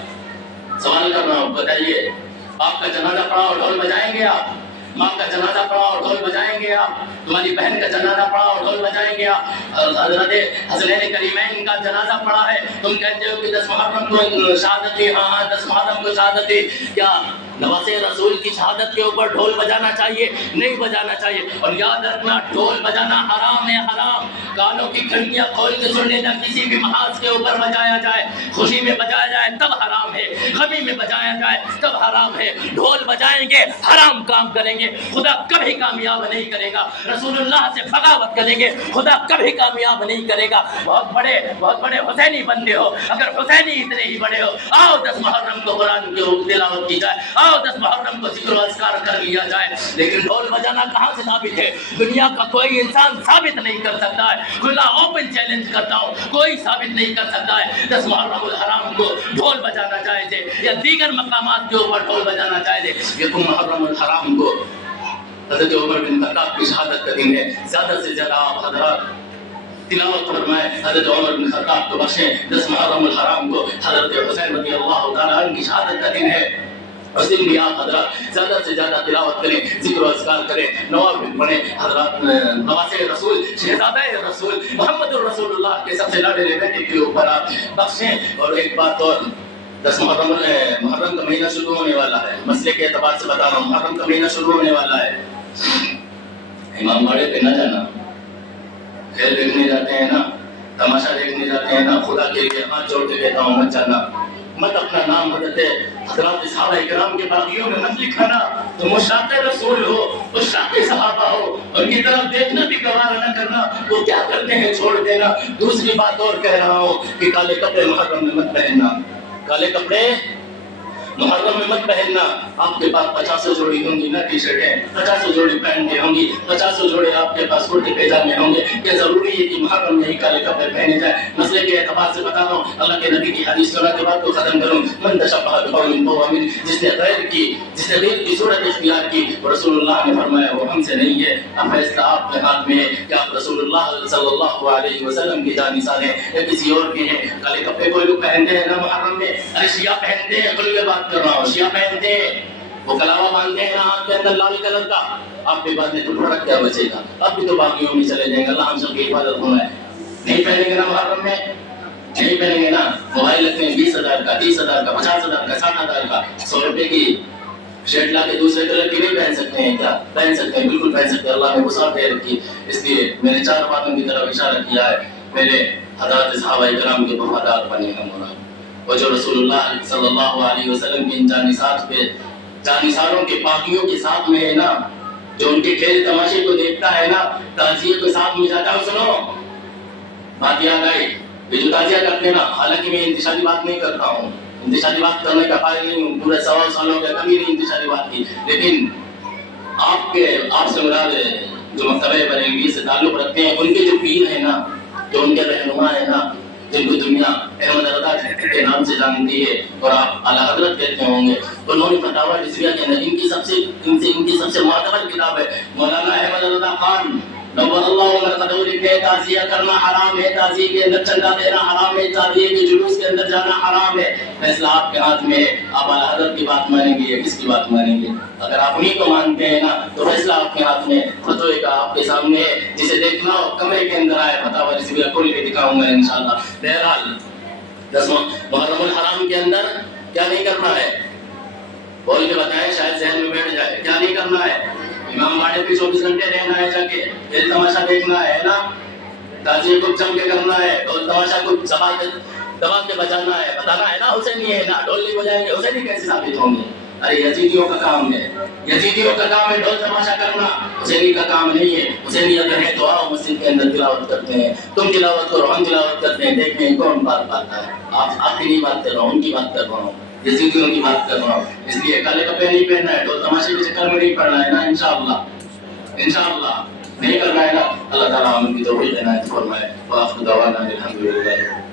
سوال کر رہا ہوں، بتائیے، باپ کا جنازہ پڑا اور ڈھول بجائیں گے آپ؟ ماں کا جنازہ پڑا اور ڈھول بجائیں گے آپ؟ تمہاری بہن کا جنازہ پڑا اور ڈھول بجائیں گے آپ؟ حضرت حسنین کریمین کا جنازہ پڑا ہے، تم کہتے ہو کہ 10 محرم کو شہادت تھی، ہاں 10 محرم کو شہادت تھی، کیا نواز رسول کی شہادت کے اوپر ڈھول بجانا چاہیے؟ نہیں بجانا چاہیے۔ اور یاد رکھنا ڈھول بجانا حرام ہے، حرام۔ کانوں کی کھڑکیاں کھول کے سن لینا، کسی بھی محاذ کے اوپر بجایا جائے، خوشی میں بجایا جائے تب حرام ہے، غمی میں بجایا جائے تب حرام ہے۔ ڈھول بجائیں گے حرام کام کریں گے، خدا کبھی کامیاب نہیں کرے گا۔ رسول اللہ سے بغاوت کریں گے، خدا کبھی کامیاب نہیں کرے گا۔ بہت بڑے حسینی بندے ہو، اگر حسینی اتنے ہی بڑے ہو، آؤ 10 محرم کو قرآن کی تلاوت کی جائے، آؤ 10 محرم کو ذکر و اذکار کر لیا جائے۔ لیکن ڈھول بجانا کہاں سے ثابت ہے؟ دنیا کا کوئی انسان ثابت نہیں کر سکتا ہے، کھلا اوپن چیلنج کرتا ہوں، کوئی ثابت نہیں کر سکتا ہے 10 محرم الحرام کو ڈھول بجانا جائز ہے یا دیگر مقامات کے اوپر ڈھول بجانا جائز ہے۔ یکم محرم الحرام کو حضرت عمر بن خطاب کی شہادت کا دن ہے، زیادہ سے زیادہ آپ حضرات تلاوت فرمائیں، حضرت عمر بن خطاب کو بخشیں۔ 10 محرم الحرام کو حضرت حسین رضی اللہ تعالیٰ عنہ کی شہادت کا دن ہے، اس دن بھی آپ حضرات زیادہ سے زیادہ تلاوت کریں، ذکر و اذکار کریں، نوافل پڑھیں۔ حضرات نواسے رسول، شہزادہ رسول محمد الرسول اللہ کے سب سے لاڈلے بیٹے کے اوپر آپ بخشیں۔ اور ایک بات اور، 10 محرم کا مہینہ شروع ہونے والا ہے. مسئلے کے اعتبار سے بتا رہا ہوں, محرم کا مہینہ شروع ہونے والا ہے. امام باڑے پہ نہ جانا, کھیل دیکھنے جاتے ہیں نا, تماشا دیکھنے جاتے ہیں نا, خدا کے لیے ہاتھ جوڑ کے کہتا ہوں مت جانا. مت اپنا نام حضرات صحابہ کرام کے باغیوں میں مت لکھانا. تم مشتاق رسول ہو, مشتاق صحابہ ہو, ان کی طرف دیکھنا بھی گوارا نہ کرنا. وہ کیا کرتے ہیں چھوڑ دینا. دوسری بات اور کہہ رہا ہوں کہ کالے کپڑے محرم میں مت پہننا. کالے کپڑے محرم میں مت پہننا. آپ کے پاس 50 جوڑی ہوں گی نا ٹی شرٹیں, 50 جوڑی پہن کے ہوں گی, 50 جوڑے آپ کے پاس کرتے پیجامے ہوں گے. کیا ضروری ہے کہ محرم میں ہی کالے کپڑے پہنے جائیں؟ مسئلے کے اعتبار سے بتا رہا ہوں. اللہ کے نبی کی حدیث سنا کے بعد کو ختم کروں. من تشبہ بقوم فهو منهم. جس نے غیر کی صورت اختیار کی, رسول اللہ نے فرمایا وہ ہم سے نہیں ہے. اب فیصلہ آپ کے ہاتھ میں ہے کہ آپ رسول اللہ صلی اللہ علیہ وسلم کی جانثار ہیں یا کسی اور کے ہیں. کالے کپڑے کوئی لوگ پہنتے ہیں نا محرم میں. ارے شیعہ پہنتے ہیں, کل میں بات کر رہا ہوں, شیعہ پہنتے ہیں, وہ کلاوہ باندھتے ہیں نا ہاتھ کے اندر لال کلر کا. آپ کے بعد میں تو فرق کیا بچے گا؟ اب بھی تو باغیوں میں چلے جائیں گے. اللہ ہم سب کی حفاظت ہونا ہے. نہیں پہنیں گے نا محرم میں, نہیں پہنیں گے نا. موبائل لگتے ہیں 20,000 کا, 30,000 کا, 50,000 کا, 60,000 کا. 100 روپے کی شرٹ لا کے دوسرے کلر کی نہیں پہن سکتے ہیں کیا؟ پہن سکتے ہیں, بالکل پہن سکتے ہیں. اللہ نے وسعت دے رکھی. اس لیے میں نے 4 باتوں کی طرف اشارہ کیا ہے. میرے حضرات صحابہ کرام کے وفادار بنے ہیں مولا. وہ جو رسول اللہ صلی اللہ علیہ وسلم کی ان جانثاروں کے باغیوں کے ساتھ میں ہے نا, جو ان کے کھیل تماشے کو دیکھتا ہے نا, تعزیے کے ساتھ میں جاتا ہے. سنو بات یاد آئی, یہ جو تعزیہ کرتے ہیں نا, حالانکہ میں انتشاری بات نہیں کرتا ہوں, انتشاری بات کرنے کا قائل نہیں ہوں. پورے 100 سالوں کے کبھی نہیں انتشاری بات کی. لیکن آپ سے مراد جو مکتبہ بریلوی سے تعلق رکھتے ہیں, ان کے جو پیر ہیں نا, جو ان کے رہنما ہیں نا, جن کو دنیا احمد رضا کے نام سے جانتی ہے اور آپ اعلیٰ حضرت کہتے ہوں گے, انہوں نے فتاوی رضویہ کے اندر ان کی سب سے معتبر کتاب ہے مولانا احمد رضا خان نور اللہ مرقدہ لکھتے ہیں تعزیہ کرنا حرام ہے, تعزیے کے اندر چندہ دینا حرام ہے, تعزیے کے جلوس کے اندر جانا حرام ہے. فیصلہ آپ کے ہاتھ میں ہے. آپ اعلیٰ حضرت کی بات مانیں گے یا کس کی بات مانیں گے؟ اگر آپ انہیں کو مانتے ہیں نا تو فیصلہ آپ کے ہاتھ میں ہے. فتوے کا آپ کے سامنے ہے, جسے دیکھنا ہو کمرے کے اندر آئے, فتاوی رضویہ کھول کے دکھاؤں گا انشاءاللہ. بہرحال 10 محرم الحرام کے اندر کیا نہیں کرنا ہے, بول کے بتائیں, شاید ذہن میں بیٹھ جائے. کیا نہیں کرنا ہے؟ امام باڑے پہ 24 گھنٹے رہنا ہے, جا کے کھیل تماشا دیکھنا ہے نا, تعزیے کو جم کے کرنا ہے, ڈھول تماشا کو دبا کے بجانا ہے, بتانا ہے نا حسینی ہے نا, ڈھول نہیں بجائیں گے حسینی کیسے ثابت ہوں گے؟ ارے یزیدیوں کا کام ہے, یزیدیوں کا کام ہے ڈھول تماشا کرنا, حسینی کا کام نہیں ہے. حسینی اگر ہے تو آؤ مسجد کے اندر تلاوت کرتے ہیں, تم تلاوت کرو, ہم تلاوت کرتے ہیں, دیکھتے ہیں کون بات پاتا ہے. آپ کی نہیں بات کر رہا ہوں, ان کی بات کر رہا ہوں, یزیدیوں کی بات کر رہا ہوں. اس لیے کالے کپڑے نہیں پہننا ہے, ڈھول تماشے کے چکر میں نہیں پڑنا ہے نا. انشاءاللہ نہیں کرنا ہے نا. اللہ تعالیٰ ہم کی توفیق عنایت فرمائے. وآخر دعوانا الحمدللہ.